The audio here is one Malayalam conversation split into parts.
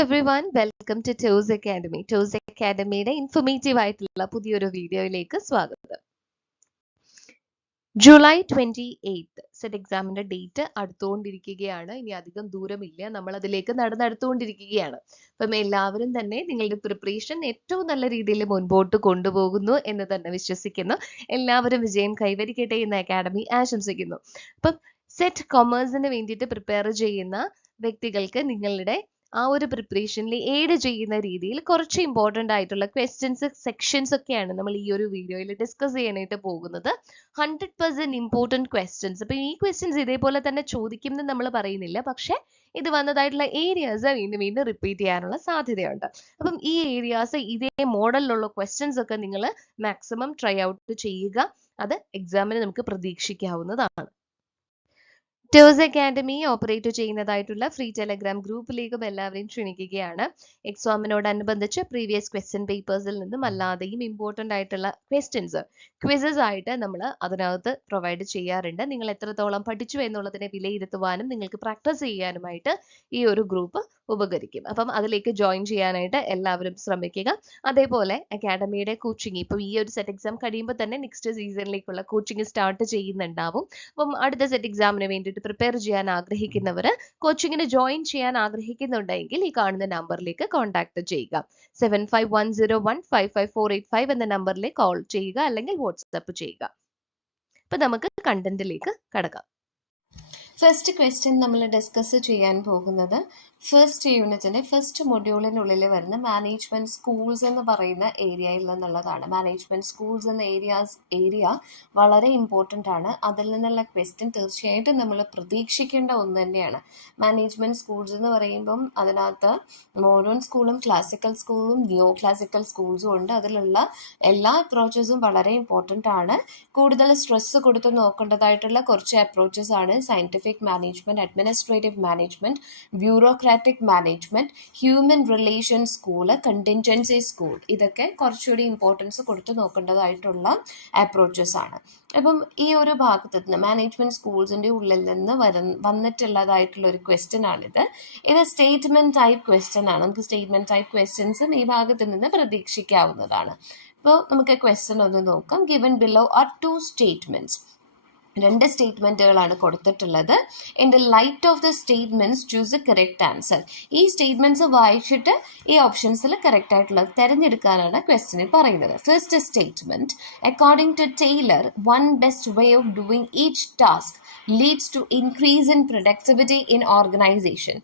Everyone, welcome to Toss Academy. Toss അക്കാഡമിയുടെ ഇൻഫോർമേറ്റീവ് ആയിട്ടുള്ള പുതിയൊരു വീഡിയോയിലേക്ക് സ്വാഗതം. ജൂലൈ 28 സെറ്റ് എക്സാമിന്റെ ഡേറ്റ് അടുത്തുകൊണ്ടിരിക്കുകയാണ്. ഇനി അധികം ദൂരമില്ല, നമ്മൾ അതിലേക്ക് നടന്നെടുത്തുകൊണ്ടിരിക്കുകയാണ്. അപ്പം എല്ലാവരും തന്നെ നിങ്ങളുടെ പ്രിപ്പറേഷൻ ഏറ്റവും നല്ല രീതിയിൽ മുൻപോട്ട് കൊണ്ടുപോകുന്നു എന്ന് തന്നെ വിശ്വസിക്കുന്നു. എല്ലാവരും വിജയം കൈവരിക്കട്ടെ എന്ന് അക്കാഡമി ആശംസിക്കുന്നു. അപ്പം സെറ്റ് കൊമേഴ്സിന് വേണ്ടിയിട്ട് പ്രിപ്പയർ ചെയ്യുന്ന വ്യക്തികൾക്ക് നിങ്ങളുടെ ആ ഒരു പ്രിപ്പറേഷനിൽ എയ്ഡ് ചെയ്യുന്ന രീതിയിൽ കുറച്ച് ഇമ്പോർട്ടൻ്റ് ആയിട്ടുള്ള ക്വസ്റ്റ്യൻസ് സെക്ഷൻസ് ഒക്കെയാണ് നമ്മൾ ഈ ഒരു വീഡിയോയിൽ ഡിസ്കസ് ചെയ്യാനായിട്ട് പോകുന്നത്. 100% ഇമ്പോർട്ടൻറ്റ് ക്വസ്റ്റ്യൻസ്. അപ്പം ഈ ക്വസ്റ്റ്യൻസ് ഇതേപോലെ തന്നെ ചോദിക്കും എന്ന് നമ്മൾ പറയുന്നില്ല, പക്ഷേ ഇത് വന്നതായിട്ടുള്ള ഏരിയാസ് വീണ്ടും വീണ്ടും റിപ്പീറ്റ് ചെയ്യാനുള്ള സാധ്യതയുണ്ട്. അപ്പം ഈ ഏരിയാസ് ഇതേ മോഡലിലുള്ള ക്വസ്റ്റ്യൻസ് ഒക്കെ നിങ്ങൾ മാക്സിമം ട്രൈ ഔട്ട് ചെയ്യുക. അത് എക്സാമിന് നമുക്ക് പ്രതീക്ഷിക്കാവുന്നതാണ്. ടോസ് അക്കാഡമി ഓപ്പറേറ്റ് ചെയ്യുന്നതായിട്ടുള്ള ഫ്രീ ടെലഗ്രാം ഗ്രൂപ്പിലേക്കും എല്ലാവരെയും ക്ഷണിക്കുകയാണ്. എക്സാമിനോടനുബന്ധിച്ച് പ്രീവിയസ് ക്വസ്റ്റ്യൻ പേപ്പേഴ്സിൽ നിന്നും അല്ലാതെയും ഇമ്പോർട്ടൻ്റ് ആയിട്ടുള്ള ക്വിസസ് ആയിട്ട് നമ്മൾ അതിനകത്ത് പ്രൊവൈഡ് ചെയ്യാറുണ്ട്. നിങ്ങൾ എത്രത്തോളം പഠിച്ചു എന്നുള്ളതിനെ വിലയിരുത്തുവാനും നിങ്ങൾക്ക് പ്രാക്ടീസ് ചെയ്യാനുമായിട്ട് ഈ ഒരു ഗ്രൂപ്പ് ഉപകരിക്കും. അപ്പം അതിലേക്ക് ജോയിൻ ചെയ്യാനായിട്ട് എല്ലാവരും ശ്രമിക്കുക. അതേപോലെ അക്കാഡമിയുടെ കോച്ചിങ് ഇപ്പോൾ ഈ ഒരു സെറ്റ് എക്സാം കഴിയുമ്പോൾ തന്നെ നെക്സ്റ്റ് സീസണിലേക്കുള്ള കോച്ചിങ് സ്റ്റാർട്ട് ചെയ്യുന്നുണ്ടാവും. അപ്പം അടുത്ത സെറ്റ് എക്സാമിന് വേണ്ടിയിട്ട് പ്രിപ്പയർ ചെയ്യാൻ ആഗ്രഹിക്കുന്നവർ കോച്ചിങ്ങിന് ജോയിൻ ചെയ്യാൻ ആഗ്രഹിക്കുന്നുണ്ടെങ്കിൽ ഈ കാണുന്ന നമ്പറിലേക്ക് കോൺടാക്ട് ചെയ്യുക. 7510155485 എന്ന നമ്പറിലേക്ക് കോൾ ചെയ്യുക അല്ലെങ്കിൽ വാട്സാപ്പ് ചെയ്യുക. അപ്പൊ നമുക്ക് കണ്ടന്റിലേക്ക് കടക്കാം. ഫസ്റ്റ് ക്വസ്റ്റ്യൻ നമ്മൾ ഡിസ്കസ് ചെയ്യാൻ പോകുന്നത് ഫസ്റ്റ് യൂണിറ്റിന്റെ ഫസ്റ്റ് മൊഡ്യൂളിനുള്ളിൽ വരുന്ന മാനേജ്മെന്റ് സ്കൂൾസ് എന്ന് പറയുന്ന ഏരിയയിൽ നിന്നുള്ളതാണ്. മാനേജ്മെന്റ് സ്കൂൾസ് എന്ന ഏരിയ വളരെ ഇമ്പോർട്ടൻ്റ് ആണ്. അതിൽ നിന്നുള്ള ക്വസ്റ്റ്യൻ തീർച്ചയായിട്ടും നമ്മൾ പ്രതീക്ഷിക്കേണ്ട ഒന്ന് തന്നെയാണ്. മാനേജ്മെന്റ് സ്കൂൾസ് എന്ന് പറയുമ്പം അതിനകത്ത് മോഡേൺ സ്കൂളും ക്ലാസിക്കൽ സ്കൂളും നിയോ ക്ലാസിക്കൽ സ്കൂൾസും ഉണ്ട്. അതിലുള്ള എല്ലാ അപ്രോച്ചസും വളരെ ഇമ്പോർട്ടൻ്റ് ആണ്. കൂടുതൽ സ്ട്രെസ് കൊടുത്ത് നോക്കേണ്ടതായിട്ടുള്ള കുറച്ച് അപ്രോച്ചസ് ആണ് scientific management, administrative management, bureaucratic management, human relation school, contingency school. ഇതൊക്കെ കുറച്ചുകൂടി ഇമ്പോർട്ടൻസ് കൊടുത്ത് നോക്കേണ്ടതായിട്ടുള്ള അപ്രോച്ചസ് ആണ്. അപ്പം ഈ ഒരു ഭാഗത്ത് നിന്ന് മാനേജ്മെന്റ് സ്കൂൾസിന്റെ ഉള്ളിൽ നിന്ന് വന്നിട്ടുള്ളതായിട്ടുള്ള ഒരു ക്വസ്റ്റ്യൻ ആണിത്. ഇത് സ്റ്റേറ്റ്മെന്റ് ടൈപ്പ് ക്വസ്റ്റ്യൻ ആണ്. നമുക്ക് സ്റ്റേറ്റ്മെന്റ് ടൈപ്പ് ക്വസ്റ്റ്യൻസും ഈ ഭാഗത്ത് നിന്ന് പ്രതീക്ഷിക്കാവുന്നതാണ്. അപ്പോൾ നമുക്ക് ക്വസ്റ്റ്യൻ ഒന്ന് നോക്കാം. Given below are 2 statements. 2 സ്റ്റേറ്റ്മെന്റുകളാണ് കൊടുത്തിട്ടുള്ളത്. In the light of the statements choose the correct answer. ഈ സ്റ്റേറ്റ്മെന്റ്സ് വായിച്ചിട്ട് ഈ ഓപ്ഷൻസിൽ കറക്റ്റ് ആയിട്ടുള്ളത് തിരഞ്ഞെടുക്കാനാണ് ക്വസ്റ്റ്യനിൽ പറയുന്നത്. First statement, according to Taylor, one best way of doing each task leads to increase in productivity in organization.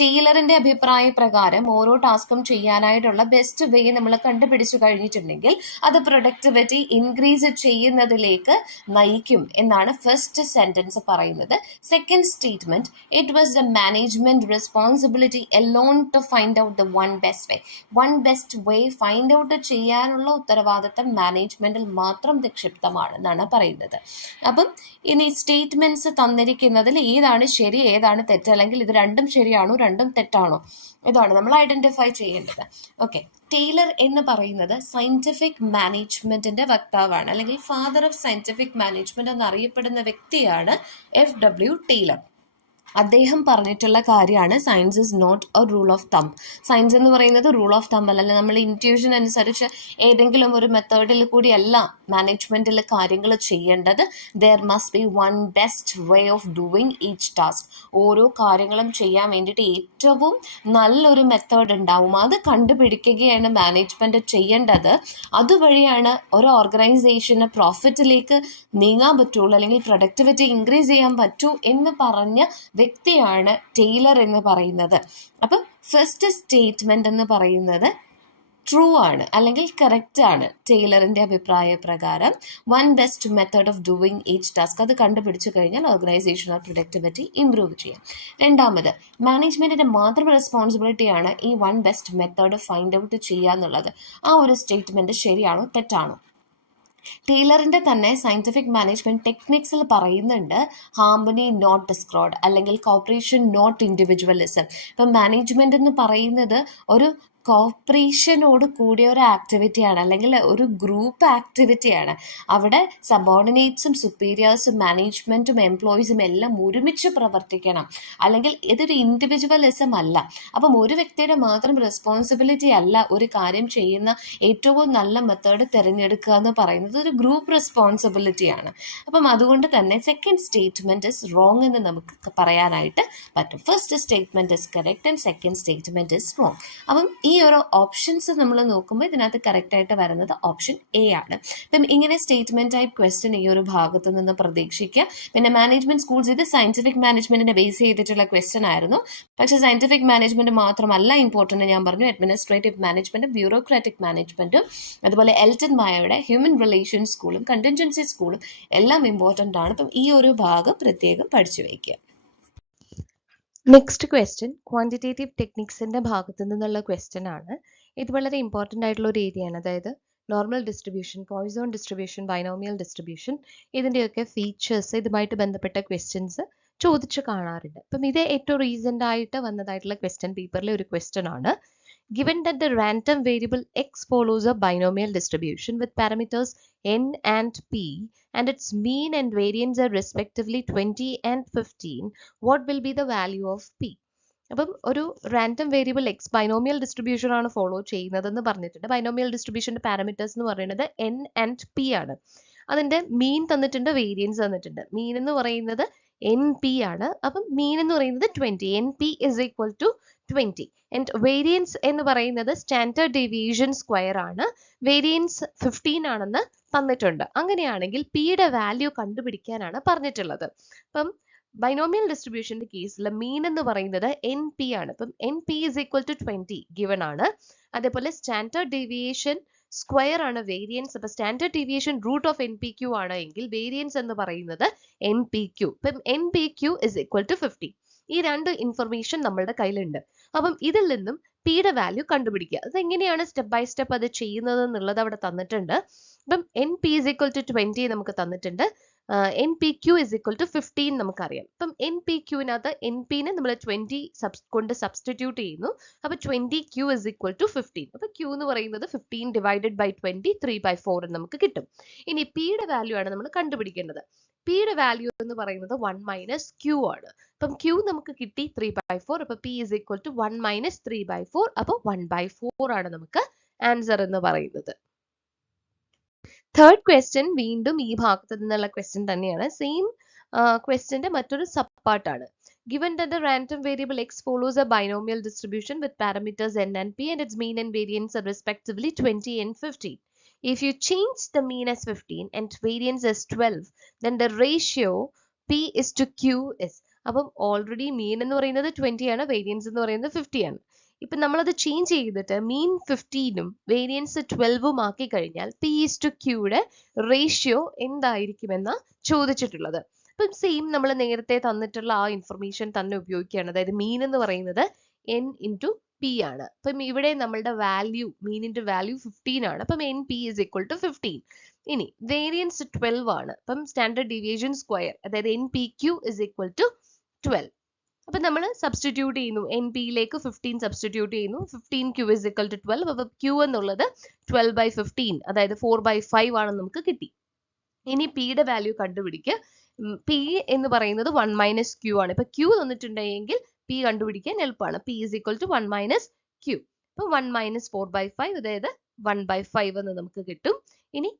ടൈലറിന്റെ അഭിപ്രായ പ്രകാരം ഓരോ ടാസ്കും ചെയ്യാനായിട്ടുള്ള ബെസ്റ്റ് വേ നമ്മൾ കണ്ടുപിടിച്ചു കഴിഞ്ഞിട്ടുണ്ടെങ്കിൽ അത് പ്രൊഡക്ടിവിറ്റി ഇൻക്രീസ് ചെയ്യുന്നതിലേക്ക് നയിക്കും എന്നാണ് ഫസ്റ്റ് സെന്റൻസ് പറയുന്നത്. Second statement, it was the management responsibility alone to find out the one best way find out ചെയ്യാനുള്ള ഉത്തരവാദിത്തം മാനേജ്മെന്റിൽ മാത്രം നിക്ഷിപ്തമാണെന്നാണ് പറയുന്നത്. അപ്പം ഇനി സ്റ്റേറ്റ്മെന്റ്സ് തന്നിരിക്കുന്നതിൽ ഏതാണ് ശരി ഏതാണ് തെറ്റ്, അല്ലെങ്കിൽ ഇത് രണ്ടും ശരിയാണോ രണ്ടും തെറ്റാണോ, ഇതാണ് നമ്മൾ ഐഡന്റിഫൈ ചെയ്യേണ്ടത്. ഓക്കെ, ടൈലർ എന്ന് പറയുന്നത് സയന്റിഫിക് മാനേജ്മെന്റിന്റെ വക്താവാണ്, അല്ലെങ്കിൽ ഫാദർ ഓഫ് സയന്റിഫിക് മാനേജ്മെന്റ് എന്നറിയപ്പെടുന്ന വ്യക്തിയാണ് FW ടൈലർ. അദ്ദേഹം പറഞ്ഞിട്ടുള്ള കാര്യമാണ് science is not a rule of thumb. Science എന്ന് പറയുന്നത് റൂൾ ഓഫ് തമ്പ് അല്ല. നമ്മൾ ഇൻറ്റ്യൂഷൻ അനുസരിച്ച് ഏതെങ്കിലും ഒരു മെത്തേഡിൽ കൂടിയല്ല മാനേജ്മെന്റിൽ കാര്യങ്ങൾ ചെയ്യേണ്ടത്. There must be one best way of doing each task. ഓരോ കാര്യങ്ങളും ചെയ്യാൻ വേണ്ടിയിട്ട് ഏറ്റവും നല്ലൊരു മെത്തേഡ് ഉണ്ടാവും. അത് കണ്ടുപിടിക്കുകയാണ് മാനേജ്മെന്റ് ചെയ്യേണ്ടത്. അതുവഴിയാണ് ഒരു ഓർഗനൈസേഷന് പ്രോഫിറ്റിലേക്ക് നീങ്ങാൻ പറ്റുള്ളൂ, അല്ലെങ്കിൽ പ്രൊഡക്ടിവിറ്റി ഇൻക്രീസ് ചെയ്യാൻ പറ്റൂ എന്ന് പറഞ്ഞ വ്യക്തിയാണ് ടൈലർ എന്ന് പറയുന്നത്. അപ്പം ഫസ്റ്റ് സ്റ്റേറ്റ്മെന്റ് എന്ന് പറയുന്നത് ട്രൂ ആണ്, അല്ലെങ്കിൽ കറക്റ്റ് ആണ്. ടൈലറിന്റെ അഭിപ്രായ പ്രകാരം one best method of doing each task, അത് കണ്ടുപിടിച്ചു കഴിഞ്ഞാൽ ഓർഗനൈസേഷണൽ പ്രൊഡക്ടിവിറ്റി ഇംപ്രൂവ് ചെയ്യാം. രണ്ടാമത്, മാനേജ്മെന്റിന്റെ മാത്രം റെസ്പോൺസിബിലിറ്റിയാണ് ഈ one best method find out ചെയ്യുക എന്നുള്ളത്. ആ ഒരു സ്റ്റേറ്റ്മെന്റ് ശരിയാണോ തെറ്റാണോ? ടൈലറിന്റെ തന്നെ സയന്റിഫിക് മാനേജ്മെന്റ് ടെക്നിക്സിൽ പറയുന്നുണ്ട് ഹാർമണി നോട്ട് ഡിസ്കോർഡ്, അല്ലെങ്കിൽ കോപ്പറേഷൻ നോട്ട് ഇൻഡിവിജ്വലിസം. ഇപ്പം മാനേജ്മെന്റ് എന്ന് പറയുന്നത് ഒരു കോപ്പറേഷനോട് കൂടിയ ഒരു ആക്ടിവിറ്റിയാണ്, അല്ലെങ്കിൽ ഒരു ഗ്രൂപ്പ് ആക്ടിവിറ്റിയാണ്. അവിടെ സബോർഡിനേറ്റ്സും സുപ്പീരിയേഴ്സും മാനേജ്മെൻറ്റും എംപ്ലോയീസും എല്ലാം ഒരുമിച്ച് പ്രവർത്തിക്കണം, അല്ലെങ്കിൽ ഇതൊരു ഇൻഡിവിജ്വലിസം അല്ല. അപ്പം ഒരു വ്യക്തിയുടെ മാത്രം റെസ്പോൺസിബിലിറ്റി അല്ല ഒരു കാര്യം ചെയ്യുന്ന ഏറ്റവും നല്ല മെത്തേഡ് തിരഞ്ഞെടുക്കുക എന്ന് പറയുന്നത്, ഒരു ഗ്രൂപ്പ് റെസ്പോൺസിബിലിറ്റിയാണ്. അപ്പം അതുകൊണ്ട് തന്നെ സെക്കൻഡ് സ്റ്റേറ്റ്മെൻറ്റ് ഇസ് റോങ് എന്ന് നമുക്ക് പറയാനായിട്ട് പറ്റും. First statement is correct and second statement is wrong. അപ്പം ഈ ഒരു ഓപ്ഷൻസ് നമ്മൾ നോക്കുമ്പോൾ ഇതിനകത്ത് കറക്റ്റായിട്ട് വരുന്നത് ഓപ്ഷൻ എ ആണ്. അപ്പം ഇങ്ങനെ സ്റ്റേറ്റ്മെൻറ്റ് ടൈപ്പ് ക്വസ്റ്റ്യൻ ഈ ഒരു ഭാഗത്ത് നിന്ന് പ്രതീക്ഷിക്കുക. പിന്നെ മാനേജ്മെന്റ് സ്കൂൾസ്, ഇത് സയന്റിഫിക് മാനേജ്മെന്റിനെ ബേസ് ചെയ്തിട്ടുള്ള ക്വസ്റ്റ്യൻ ആയിരുന്നു. പക്ഷേ സയന്റിഫിക് മാനേജ്മെന്റ് മാത്രമല്ല ഇമ്പോർട്ടൻ്റ്, ഞാൻ പറഞ്ഞു അഡ്മിനിസ്ട്രേറ്റീവ് മാനേജ്മെന്റും ബ്യൂറോക്രാറ്റിക് മാനേജ്മെന്റും അതുപോലെ എൽട്ടൺ മായയുടെ ഹ്യൂമൻ റിലേഷൻസ് സ്കൂളും കണ്ടിൻജൻസി സ്കൂളും എല്ലാം ഇമ്പോർട്ടൻ്റ് ആണ്. അപ്പം ഈ ഒരു ഭാഗം പ്രത്യേകം പഠിച്ചു വയ്ക്കുക. നെക്സ്റ്റ് ക്വസ്റ്റ്യൻ ക്വാണ്ടിറ്റേറ്റീവ് ടെക്നിക്സിന്റെ ഭാഗത്തു നിന്നുള്ള ക്വസ്റ്റ്യൻ ആണ്. ഇത് വളരെ ഇമ്പോർട്ടൻ്റ് ആയിട്ടുള്ള ഒരു ഏരിയയാണ്. അതായത് normal distribution, Poisson distribution, binomial distribution, ഇതിൻ്റെയൊക്കെ ഫീച്ചേഴ്സ്, ഇതുമായിട്ട് ബന്ധപ്പെട്ട ക്വസ്റ്റ്യൻസ് ചോദിച്ചു കാണാറുണ്ട്. അപ്പം ഇത് ഏറ്റവും റീസെൻ്റ് ആയിട്ട് വന്നതായിട്ടുള്ള ക്വസ്റ്റ്യൻ പേപ്പറിലെ ഒരു ക്വസ്റ്റ്യൻ ആണ്. Given that the random variable x follows a binomial distribution with parameters n and p and its mean and variance are respectively 20 and 15, what will be the value of p? അപ്പം ഒരു random variable X binomial distribution ആണ് ഫോളോ ചെയ്യുന്നതെന്ന് പറഞ്ഞിട്ടുണ്ട്. ബൈനോമിയൽ ഡിസ്ട്രിബ്യൂഷന്റെ പാരാമീറ്റേഴ്സ് എന്ന് പറയുന്നത് എൻ ആൻഡ് പി ആണ്. അതിന്റെ മീൻ തന്നിട്ടുണ്ട്, വേരിയൻസ് തന്നിട്ടുണ്ട്. മീൻ എന്ന് പറയുന്നത് എൻ പി ആണ്. അപ്പം മീൻ എന്ന് പറയുന്നത് 20, n p is equal to 20. And variance എന്ന് പറയുന്നത് സ്റ്റാൻഡേർഡ് ഡീവിയേഷൻ സ്ക്വയർ ആണ്. വേരിയൻസ് 15 ആണെന്ന് തന്നിട്ടുണ്ട്. അങ്ങനെയാണെങ്കിൽ പിയുടെ വാല്യൂ കണ്ടുപിടിക്കാനാണ് പറഞ്ഞിട്ടുള്ളത്. അപ്പം ബൈനോമിയൽ ഡിസ്ട്രിബ്യൂഷന്റെ കേസിൽ മീൻ എന്ന് പറയുന്നത് എൻ പി ആണ്. അപ്പം n p is equal to 20 given ആണ്. അതേപോലെ സ്റ്റാൻഡേർഡ് ഡീവിയേഷൻ സ്ക്വയർ ആണ് വേരിയൻസ്. അപ്പൊ standard deviation root of n p q ആണ് എങ്കിൽ വേരിയൻസ് എന്ന് പറയുന്നത് എൻ പി ക്യൂ. ഇപ്പം n p q is equal to 50. ഈ രണ്ട് ഇൻഫർമേഷൻ നമ്മളുടെ കയ്യിലുണ്ട്. അപ്പം ഇതിൽ നിന്നും പിയുടെ വാല്യൂ കണ്ടുപിടിക്കുക. അത് എങ്ങനെയാണ് സ്റ്റെപ്പ് ബൈ സ്റ്റെപ്പ് അത് ചെയ്യുന്നത് എന്നുള്ളത് അവിടെ തന്നിട്ടുണ്ട്. അപ്പം n p is equal to 20 നമുക്ക് തന്നിട്ടുണ്ട്. N p q is equal to 15 നമുക്കറിയാം. അപ്പം എൻ പി ക്യൂവിനകത്ത് എൻ പിനെ നമ്മൾ 20 കൊണ്ട് സബ്സ്റ്റിറ്റ്യൂട്ട് ചെയ്യുന്നു. അപ്പൊ 20 ക്യൂ ഇസ് ഈക്വൽ ടു 15. അപ്പൊ ക്യൂ എന്ന് പറയുന്നത് 15 ഡിവൈഡഡ് ബൈ 20 3/4 എന്ന് നമുക്ക് കിട്ടും. ഇനി പിയുടെ വാല്യൂ ആണ് നമ്മൾ കണ്ടുപിടിക്കേണ്ടത്. പിയുടെ വാല്യൂ എന്ന് പറയുന്നത് 1 മൈനസ് ക്യൂ ആണ്. അപ്പം ക്യൂ നമുക്ക് കിട്ടി 3/4. അപ്പൊ p is equal to 1 minus 3/4. അപ്പൊ 1/4 ആണ് നമുക്ക് ആൻസർ എന്ന് പറയുന്നത്. തേർഡ് ക്വസ്റ്റ്യൻ വീണ്ടും ഈ ഭാഗത്ത് നിന്നുള്ള ക്വസ്റ്റ്യൻ തന്നെയാണ്. സെയിം ക്വസ്റ്റ്യന്റെ മറ്റൊരു സബ് പാർട്ടാണ്. Given that the random variable x follows a binomial distribution with parameters n and p and its mean and variance are respectively 20 and 15. If you change the mean as 15 and variance as 12, then the ratio p is to q is. അപ്പം ഓൾറെഡി മീൻ എന്ന് പറയുന്നത് 20 ആണ്, വേരിയൻസ് എന്ന് പറയുന്നത് 50 ആണ്. ഇപ്പൊ നമ്മളത് ചേഞ്ച് ചെയ്തിട്ട് മീൻ 15ഉം വേരിയൻസ് 12ഉം ആക്കി കഴിഞ്ഞാൽ പി ഈസ് ടു ക്യൂയുടെ റേഷ്യോ എന്തായിരിക്കുമെന്ന് ചോദിച്ചിട്ടുള്ളത്. അപ്പം സെയിം നമ്മൾ നേരത്തെ തന്നിട്ടുള്ള ആ ഇൻഫർമേഷൻ തന്നെ ഉപയോഗിക്കുകയാണ്. അതായത് മീൻ എന്ന് പറയുന്നത് എൻ ഇൻറ്റു പി ആണ്. അപ്പം ഇവിടെ നമ്മളുടെ വാല്യൂ, മീനിന്റെ വാല്യൂ 15 ആണ്. അപ്പം n p is equal to 15. ഇനി വേരിയൻസ് 12 ആണ്. അപ്പം സ്റ്റാൻഡേർഡ് ഡീവിയേഷൻ സ്ക്വയർ, അതായത് n p q is equal to 12. അപ്പൊ നമ്മൾ സബ്സ്റ്റിറ്റ്യൂട്ട് ചെയ്യുന്നു, എൻ പിയിലേക്ക് 15 സബ്സ്റ്റിറ്റ്യൂട്ട് ചെയ്യുന്നു. 15 ക്യൂ ഇസ് ഈക്വൽ ടു 12. അപ്പൊ ക്യൂ എന്നുള്ളത് 12/15, അതായത് 4/5 ആണെന്ന് നമുക്ക് കിട്ടി. ഇനി പിയുടെ വാല്യൂ കണ്ടുപിടിക്കുക. പി എന്ന് പറയുന്നത് 1 മൈനസ് ക്യൂ ആണ്. ഇപ്പൊ ക്യൂ തന്നിട്ടുണ്ടെങ്കിൽ പി കണ്ടുപിടിക്കാൻ എളുപ്പമാണ്. P is equal to 1 minus q. അപ്പൊ 1 മൈനസ് 4/5, അതായത് 1/5 എന്ന് നമുക്ക് കിട്ടും. ഇനി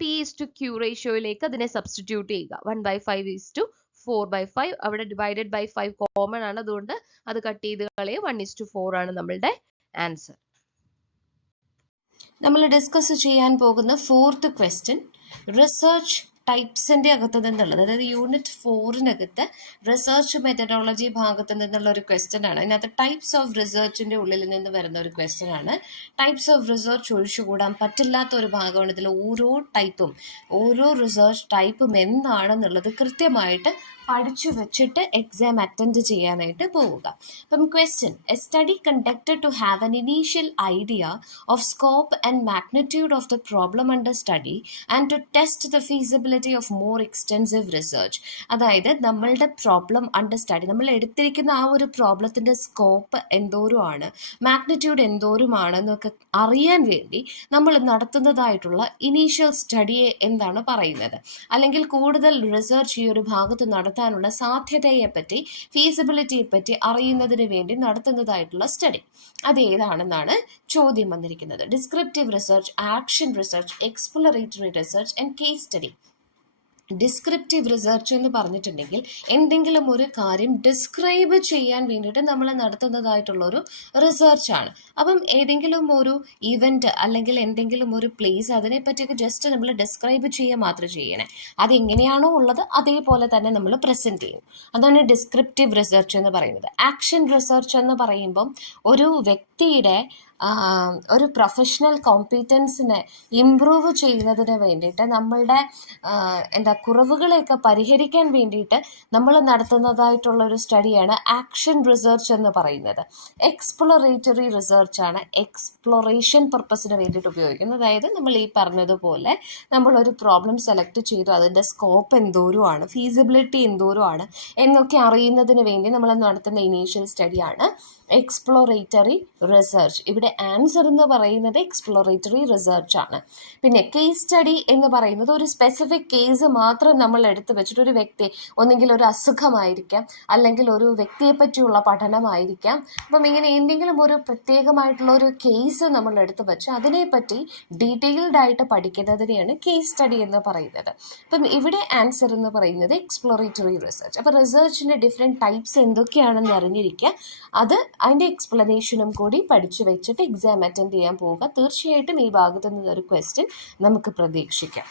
പി ഇസ് ടു ക്യൂ റേഷ്യോയിലേക്ക് അതിനെ സബ്സ്റ്റിറ്റ്യൂട്ട് ചെയ്യുക. 1/5 ഈസ് ടു 4/5. അവിടെ ഡിവൈഡഡ് ബൈ 5 കോമൺ ആണ്, അതുകൊണ്ട് അത് കട്ട് ചെയ്ത് കളയും. 1:4 ആണ് നമ്മളുടെ ആൻസർ. നമ്മൾ ഡിസ്കസ് ചെയ്യാൻ പോകുന്ന ഫോർത്ത് ക്വസ്റ്റ്യൻ റിസർച്ച് ടൈപ്സിന്റെ അകത്ത് നിന്നുള്ളത്, അതായത് യൂണിറ്റ് 4-നകത്ത് റിസർച്ച് മെത്തഡോളജി ഭാഗത്ത് നിന്നുള്ള ഒരു ക്വസ്റ്റ്യൻ ആണ്. ഇതിനകത്ത് ടൈപ്സ് ഓഫ് റിസർച്ചിന്റെ ഉള്ളിൽ നിന്ന് വരുന്ന ഒരു ക്വസ്റ്റ്യൻ ആണ്. ടൈപ്സ് ഓഫ് റിസർച്ച് ഒഴിച്ചുകൂടാൻ പറ്റില്ലാത്ത ഒരു ഭാഗമാണ്. ഇതിൽ ഓരോ ടൈപ്പും ഓരോ റിസർച്ച് ടൈപ്പും എന്താണെന്നുള്ളത് കൃത്യമായിട്ട് പഠിച്ചു വെച്ചിട്ട് എക്സാം അറ്റൻഡ് ചെയ്യാനായിട്ട് പോവുക. അപ്പം question, a study conducted to have an initial idea of scope and magnitude of the problem under study and to test the feasibility of more extensive research. അതായത് നമ്മളുടെ പ്രോബ്ലം അണ്ടർ സ്റ്റഡി, നമ്മൾ എടുത്തിരിക്കുന്ന ആ ഒരു പ്രോബ്ലത്തിൻ്റെ സ്കോപ്പ് എന്തോരമാണ്, മാഗ്നിറ്റ്യൂഡ് എന്തോരമാണെന്നൊക്കെ അറിയാൻ വേണ്ടി നമ്മൾ നടത്തുന്നതായിട്ടുള്ള ഇനീഷ്യൽ സ്റ്റഡിയെ എന്താണ് പറയുന്നത്, അല്ലെങ്കിൽ കൂടുതൽ റിസർച്ച് ഈ ഒരു ഭാഗത്ത് നടത്താനുള്ള സാധ്യതയെപ്പറ്റി, ഫീസിബിലിറ്റിയെ പറ്റി അറിയുന്നതിന് വേണ്ടി നടത്തുന്നതായിട്ടുള്ള സ്റ്റഡി അത് ഏതാണെന്നാണ് ചോദ്യം വന്നിരിക്കുന്നത്. Descriptive research, action research, exploratory research and case study. Descriptive research എന്ന് പറഞ്ഞിട്ടുണ്ടെങ്കിൽ എന്തെങ്കിലും ഒരു കാര്യം ഡിസ്ക്രൈബ് ചെയ്യാൻ വേണ്ടിയിട്ട് നമ്മൾ നടത്തുന്നതായിട്ടുള്ളൊരു റിസർച്ചാണ്. അപ്പം ഏതെങ്കിലും ഒരു ഇവൻറ്റ് അല്ലെങ്കിൽ എന്തെങ്കിലും ഒരു പ്ലേസ് അതിനെപ്പറ്റിയൊക്കെ ജസ്റ്റ് നമ്മൾ ഡിസ്ക്രൈബ് ചെയ്യുക മാത്രം ചെയ്യണേ. അതെങ്ങനെയാണോ ഉള്ളത് അതേപോലെ തന്നെ നമ്മൾ പ്രസൻറ്റ് ചെയ്യും. അതാണ് ഡിസ്ക്രിപ്റ്റീവ് റിസർച്ച് എന്ന് പറയുന്നത്. ആക്ഷൻ റിസർച്ച് എന്ന് പറയുമ്പം ഒരു വ്യക്തിയുടെ ഒരു പ്രൊഫഷണൽ കോമ്പീറ്റൻസിനെ ഇംപ്രൂവ് ചെയ്യുന്നതിന് വേണ്ടിയിട്ട് നമ്മളുടെ കുറവുകളെയൊക്കെ പരിഹരിക്കാൻ വേണ്ടിയിട്ട് നമ്മൾ നടത്തുന്നതായിട്ടുള്ള ഒരു സ്റ്റഡിയാണ് ആക്ഷൻ റിസർച്ച് എന്ന് പറയുന്നത്. എക്സ്പ്ലോറേറ്ററി റിസർച്ചാണ് എക്സ്പ്ലോറേഷൻ പർപ്പസിന് വേണ്ടിയിട്ട് ഉപയോഗിക്കുന്നത്. അതായത് നമ്മൾ ഈ പറഞ്ഞതുപോലെ നമ്മളൊരു പ്രോബ്ലം സെലക്ട് ചെയ്തു, അതിൻ്റെ സ്കോപ്പ് എന്തോരമാണ്, ഫീസിബിലിറ്റി എന്തോരമാണ് എന്നൊക്കെ അറിയുന്നതിന് വേണ്ടി നമ്മൾ നടത്തുന്ന ഇനീഷ്യൽ സ്റ്റഡിയാണ് എക്സ്പ്ലോറേറ്ററി റിസർച്ച്. ഇവിടെ ആൻസർ എന്ന് പറയുന്നത് എക്സ്പ്ലോറേറ്ററി റിസർച്ച് ആണ്. പിന്നെ കേസ് സ്റ്റഡി എന്ന് പറയുന്നത് ഒരു സ്പെസിഫിക് കേസ് മാത്രം നമ്മൾ എടുത്തു വെച്ചിട്ട്, ഒരു വ്യക്തി ഒന്നെങ്കിൽ ഒരു അസുഖമായിരിക്കാം, അല്ലെങ്കിൽ ഒരു വ്യക്തിയെ പറ്റിയുള്ള പഠനമായിരിക്കാം. അപ്പം ഇങ്ങനെ എന്തെങ്കിലും ഒരു പ്രത്യേകമായിട്ടുള്ള ഒരു കേസ് നമ്മൾ എടുത്തു വെച്ച് അതിനെപ്പറ്റി ഡീറ്റെയിൽഡ് ആയിട്ട് പഠിക്കുന്നതിനെയാണ് കേസ് സ്റ്റഡി എന്ന് പറയുന്നത്. അപ്പം ഇവിടെ ആൻസർ എന്ന് പറയുന്നത് എക്സ്പ്ലോറേറ്ററി റിസർച്ച്. അപ്പം റിസർച്ചിൻ്റെ ഡിഫറെൻറ്റ് ടൈപ്സ് എന്തൊക്കെയാണെന്ന് അറിഞ്ഞിരിക്കുക, അത് അതിൻ്റെ എക്സ്പ്ലനേഷനും കൂടി പഠിച്ചു വെച്ചിട്ട് എക്സാം അറ്റൻഡ് ചെയ്യാൻ പോവുക. തീർച്ചയായിട്ടും ഈ ഭാഗത്തു നിന്നൊരു ക്വസ്റ്റ്യൻ നമുക്ക് പ്രതീക്ഷിക്കാം.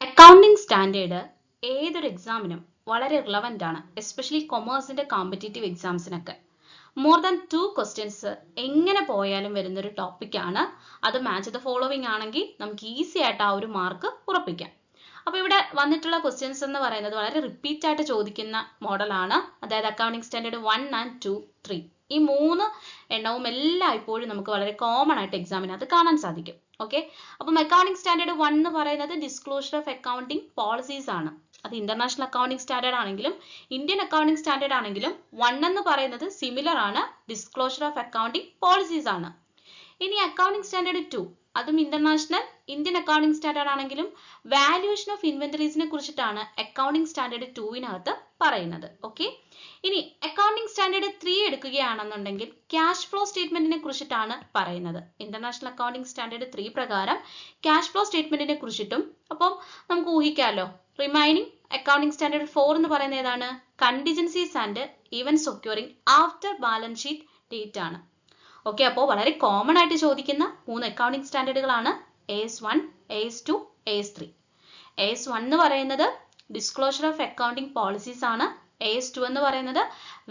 അക്കൗണ്ടിംഗ് സ്റ്റാൻഡേർഡ് ഏതൊരു എക്സാമിനും വളരെ റിലവൻ്റ് ആണ്, എസ്പെഷ്യലി കൊമേഴ്സിൻ്റെ കോമ്പറ്റേറ്റീവ് എക്സാംസിനൊക്കെ. മോർ ദാൻ 2 ക്വസ്റ്റ്യൻസ് എങ്ങനെ പോയാലും വരുന്നൊരു ടോപ്പിക്കാണ്. അത് മാച്ച് ദ ഫോളോവിങ് ആണെങ്കിൽ നമുക്ക് ഈസി ആയിട്ട് ആ ഒരു മാർക്ക് ഉറപ്പിക്കാം. അപ്പോൾ ഇവിടെ വന്നിട്ടുള്ള ക്വസ്റ്റ്യൻസ് എന്ന് പറയുന്നത് വളരെ റിപ്പീറ്റ് ആയിട്ട് ചോദിക്കുന്ന മോഡലാണ്. അതായത് അക്കൗണ്ടിംഗ് സ്റ്റാൻഡേർഡ് 1 and 2, 3 ഈ 3 എണ്ണവും എല്ലായ്പ്പോഴും നമുക്ക് വളരെ കോമൺ ആയിട്ട് എക്സാമിനകത്ത് കാണാൻ സാധിക്കും. ഓക്കെ, അപ്പം അക്കൗണ്ടിംഗ് സ്റ്റാൻഡേർഡ് 1 എന്ന് പറയുന്നത് ഡിസ്ക്ലോഷർ ഓഫ് അക്കൗണ്ടിംഗ് പോളിസീസ് ആണ്. അത് ഇന്റർനാഷണൽ അക്കൗണ്ടിംഗ് സ്റ്റാൻഡേർഡ് ആണെങ്കിലും ഇന്ത്യൻ അക്കൗണ്ടിംഗ് സ്റ്റാൻഡേർഡ് ആണെങ്കിലും 1 എന്ന് പറയുന്നത് സിമിലർ ആണ്, ഡിസ്ക്ലോഷർ ഓഫ് അക്കൗണ്ടിംഗ് പോളിസീസ് ആണ്. ഇനി അക്കൗണ്ടിംഗ് സ്റ്റാൻഡേർഡ് 2 അതും ഇന്റർനാഷണൽ ഇന്ത്യൻ അക്കൗണ്ടിംഗ് സ്റ്റാൻഡേർഡ് ആണെങ്കിലും വാല്യൂവേഷൻ ഓഫ് ഇൻവെന്ററീസിനെ കുറിച്ചിട്ടാണ് അക്കൗണ്ടിംഗ് സ്റ്റാൻഡേർഡ് 2-നകത്ത് പറയുന്നത്. ഓക്കെ, ഇനി അക്കൗണ്ടിംഗ് സ്റ്റാൻഡേർഡ് 3 എടുക്കുകയാണെന്നുണ്ടെങ്കിൽ ക്യാഷ് ഫ്ലോ സ്റ്റേറ്റ്മെന്റിനെ കുറിച്ചിട്ടാണ് പറയുന്നത്. ഇന്റർനാഷണൽ അക്കൗണ്ടിംഗ് സ്റ്റാൻഡേർഡ് 3 പ്രകാരം ക്യാഷ് ഫ്ലോ സ്റ്റേറ്റ്മെന്റിനെ കുറിച്ചിട്ടും അപ്പം നമുക്ക് ഊഹിക്കാമല്ലോ. റിമൈനിങ് അക്കൗണ്ടിംഗ് സ്റ്റാൻഡേർഡ് 4 എന്ന് പറയുന്നത് ഏതാണ്? Contingencies and events ഒക്യൂറിംഗ് after balance sheet date ആണ്. ഓക്കെ, അപ്പോൾ വളരെ കോമൺ ആയിട്ട് ചോദിക്കുന്ന 3 accounting സ്റ്റാൻഡേർഡുകളാണ് AS1, AS2, AS3. AS1 എന്ന് പറയുന്നത് ഡിസ്ക്ലോഷർ ഓഫ് അക്കൗണ്ടിംഗ് പോളിസീസ് ആണ്, AS2 എന്ന് പറയുന്നത്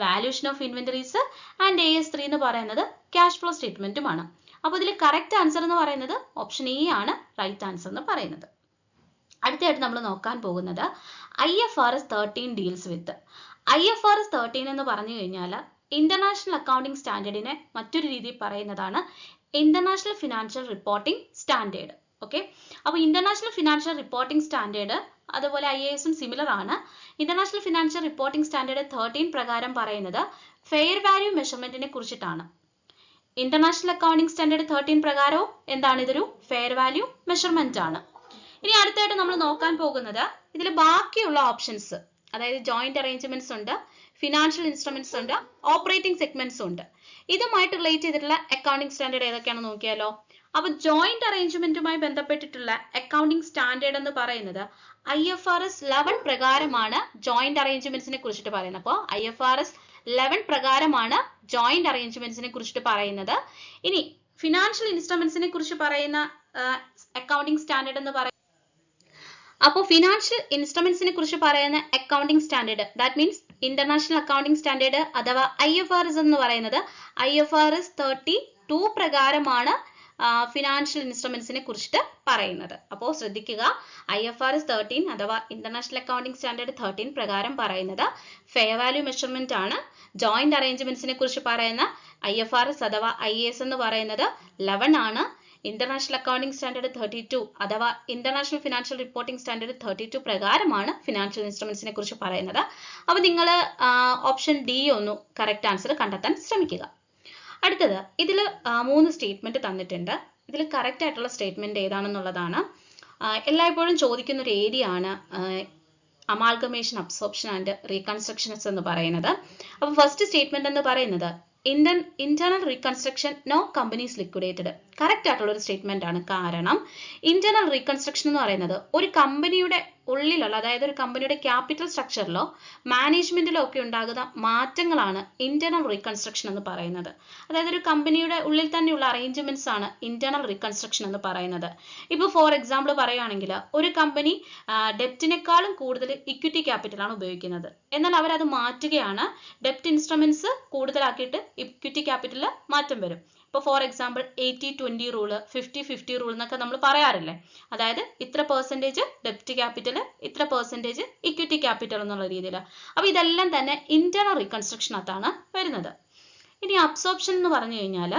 valuation of inventories and AS3 എന്ന് പറയുന്നത് ക്യാഷ് ഫ്ലോ സ്റ്റേറ്റ്മെന്റുമാണ്. അപ്പോൾ ഇതിൽ കറക്റ്റ് ആൻസർ എന്ന് പറയുന്നത് ഓപ്ഷൻ എ ആണ് റൈറ്റ് ആൻസർ എന്ന് പറയുന്നത്. അടുത്തതായിട്ട് നമ്മൾ നോക്കാൻ പോകുന്നത് IFRS 13 ഡീൽസ് വിത്ത്. IFRS 13 എന്ന് പറഞ്ഞു കഴിഞ്ഞാൽ ഇന്റർനാഷണൽ അക്കൗണ്ടിംഗ് സ്റ്റാൻഡേർഡിനെ മറ്റൊരു രീതിയിൽ പറയുന്നതാണ് international financial reporting standard. Okay, അപ്പോൾ ഇന്റർനാഷണൽ ഫിനാൻഷ്യൽ റിപ്പോർട്ടിംഗ് സ്റ്റാൻഡേർഡ് അതുപോലെ IASും സിമിലർ ആണ്. ഇന്റർനാഷണൽ ഫിനാൻഷ്യൽ റിപ്പോർട്ടിംഗ് സ്റ്റാൻഡേർഡ് 13 പ്രകാരം പറയുന്നത് ഫെയർ വാല്യൂ മെഷർമെന്റിനെ കുറിച്ചിട്ടാണ്. ഇന്റർനാഷണൽ അക്കൗണ്ടിംഗ് സ്റ്റാൻഡേർഡ് 13 പ്രകാരവും എന്താണ്? ഇതൊരു ഫെയർ വാല്യൂ മെഷർമെന്റ് ആണ്. ഇനി അടുത്തായിട്ട് നമ്മൾ നോക്കാൻ പോകുന്നത് ഇതിൽ ബാക്കിയുള്ള ഓപ്ഷൻസ്, അതായത് ജോയിന്റ് അറേഞ്ച്മെന്റ്സ് ഉണ്ട്, ഫിനാൻഷ്യൽ ഇൻസ്ട്രുമെന്റ്സ് ഉണ്ട്, ഓപ്പറേറ്റിംഗ് സെഗ്മെന്റ്സ് ഉണ്ട്. ഇതുമായിട്ട് റിലേറ്റ് ചെയ്തിട്ടുള്ള അക്കൗണ്ടിംഗ് സ്റ്റാൻഡേർഡ് ഏതൊക്കെയാണെന്ന് നോക്കിയാലോ. അപ്പൊ ജോയിന്റ് അറേഞ്ച്മെന്റുമായി ബന്ധപ്പെട്ടിട്ടുള്ള അക്കൗണ്ടിംഗ് സ്റ്റാൻഡേർഡ് എന്ന് പറയുന്നത് IFRS 11 പ്രകാരമാണ് ജോയിന്റ് അറേഞ്ച്മെന്റ്സിനെ കുറിച്ചിട്ട് പറയുന്നത്. അപ്പോൾ IFRS 11 പ്രകാരമാണ് ജോയിന്റ് അറേഞ്ച്മെന്റ്സിനെ കുറിച്ചിട്ട് പറയുന്നത്. ഇനി ഫിനാൻഷ്യൽ ഇൻസ്ട്രുമെന്റ്സിനെ കുറിച്ച് പറയുന്ന അക്കൗണ്ടിംഗ് സ്റ്റാൻഡേർഡ് എന്ന് പറയുന്നത്, അപ്പോൾ ഫിനാൻഷ്യൽ ഇൻസ്ട്രുമെന്റ്സിനെ കുറിച്ച് പറയുന്ന accounting standard, that means international accounting standard അഥവാ IFRS എന്ന് പറയുന്നത് IFRS 32 പ്രകാരമാണ് ഫിനാൻഷ്യൽ ഇൻസ്ട്രുമെന്റ്സിനെ കുറിച്ചിട്ട് പറയുന്നത്. അപ്പോൾ ശ്രദ്ധിക്കുക, IFRS 13 അഥവാ ഇന്റർനാഷണൽ അക്കൗണ്ടിംഗ് സ്റ്റാൻഡേർഡ് 13 പ്രകാരം പറയുന്നത് ഫെയർ വാല്യൂ മെഷർമെന്റ് ആണ്. ജോയിന്റ് അറേഞ്ച്മെന്റ്സിനെ കുറിച്ച് പറയുന്ന IFRS അഥവാ IAS എന്ന് പറയുന്നത് 11 ആണ്. ഇന്റർനാഷണൽ അക്കൗണ്ടിംഗ് സ്റ്റാൻഡേർഡ് 32 അഥവാ ഇന്റർനാഷണൽ ഫിനാൻഷ്യൽ റിപ്പോർട്ടിംഗ് സ്റ്റാൻഡേർഡ് 32 പ്രകാരമാണ് ഫിനാൻഷ്യൽ ഇൻസ്ട്രുമെന്റ്സിനെ കുറിച്ച് പറയുന്നത്. അപ്പോൾ നിങ്ങൾ ഓപ്ഷൻ ഡി ഒന്ന് കറക്റ്റ് ആൻസർ കണ്ടെത്താൻ ശ്രമിക്കുക. അടുത്തത്, ഇതിൽ 3 സ്റ്റേറ്റ്മെന്റ് തന്നിട്ടുണ്ട്. ഇതിൽ കറക്റ്റ് ആയിട്ടുള്ള സ്റ്റേറ്റ്മെന്റ് ഏതാണെന്നുള്ളതാണ്. എല്ലായ്പ്പോഴും ചോദിക്കുന്ന ഒരു ഏരിയ ആണ് അമാൽഗമേഷൻ, അബ്സോർപ്ഷൻ ആൻഡ് റീകൺസ്ട്രക്ഷൻസ് എന്ന് പറയുന്നത്. അപ്പോൾ ഫസ്റ്റ് സ്റ്റേറ്റ്മെന്റ് എന്ന് പറയുന്നത് internal reconstruction no companies liquidated. Correct ആയിട്ടുള്ള ഒരു സ്റ്റേറ്റ്മെന്റ് ആണ്. കാരണം ഇന്റേണൽ റീകൺസ്ട്രക്ഷൻ എന്ന് പറയുന്നത് ഒരു കമ്പനിയുടെ ഉള്ളിലുള്ള, അതായത് ഒരു കമ്പനിയുടെ ക്യാപിറ്റൽ സ്ട്രക്ചറിലോ മാനേജ്മെന്റിലോ ഒക്കെ ഉണ്ടാകുന്ന മാറ്റങ്ങളാണ് ഇന്റേണൽ റീകൺസ്ട്രക്ഷൻ എന്ന് പറയുന്നത്. അതായത് ഒരു കമ്പനിയുടെ ഉള്ളിൽ തന്നെയുള്ള അറേഞ്ച്മെന്റ്സ് ആണ് ഇന്റേണൽ റീകൺസ്ട്രക്ഷൻ എന്ന് പറയുന്നത്. ഇപ്പോൾ ഫോർ എക്സാമ്പിൾ പറയുകയാണെങ്കിൽ ഒരു കമ്പനി ഡെപ്റ്റിനേക്കാളും കൂടുതൽ ഇക്വിറ്റി ക്യാപിറ്റൽ ആണ് ഉപയോഗിക്കുന്നത്. എന്നാൽ അവരത് മാറ്റുകയാണ്, ഡെപ്റ്റ് ഇൻസ്ട്രുമെന്റ്സ് കൂടുതലാക്കിയിട്ട് ഇക്വിറ്റി ക്യാപിറ്റലിൽ മാറ്റം വരും. ഇപ്പോൾ ഫോർ എക്സാമ്പിൾ 80-20 റൂള്, 50-50 റൂൾ എന്നൊക്കെ നമ്മൾ പറയാറില്ലേ. അതായത് ഇത്ര പെർസെൻറ്റേജ് ഡെപ്റ്റ് ക്യാപിറ്റൽ, ഇത്ര പെർസെൻറ്റേജ് ഇക്വിറ്റി ക്യാപിറ്റൽ എന്നുള്ള രീതിയിൽ. അപ്പോൾ ഇതെല്ലാം തന്നെ ഇന്റേണൽ റീകൺസ്ട്രക്ഷനകത്താണ് വരുന്നത്. ഇനി അബ്സോർപ്ഷൻ എന്ന് പറഞ്ഞു കഴിഞ്ഞാൽ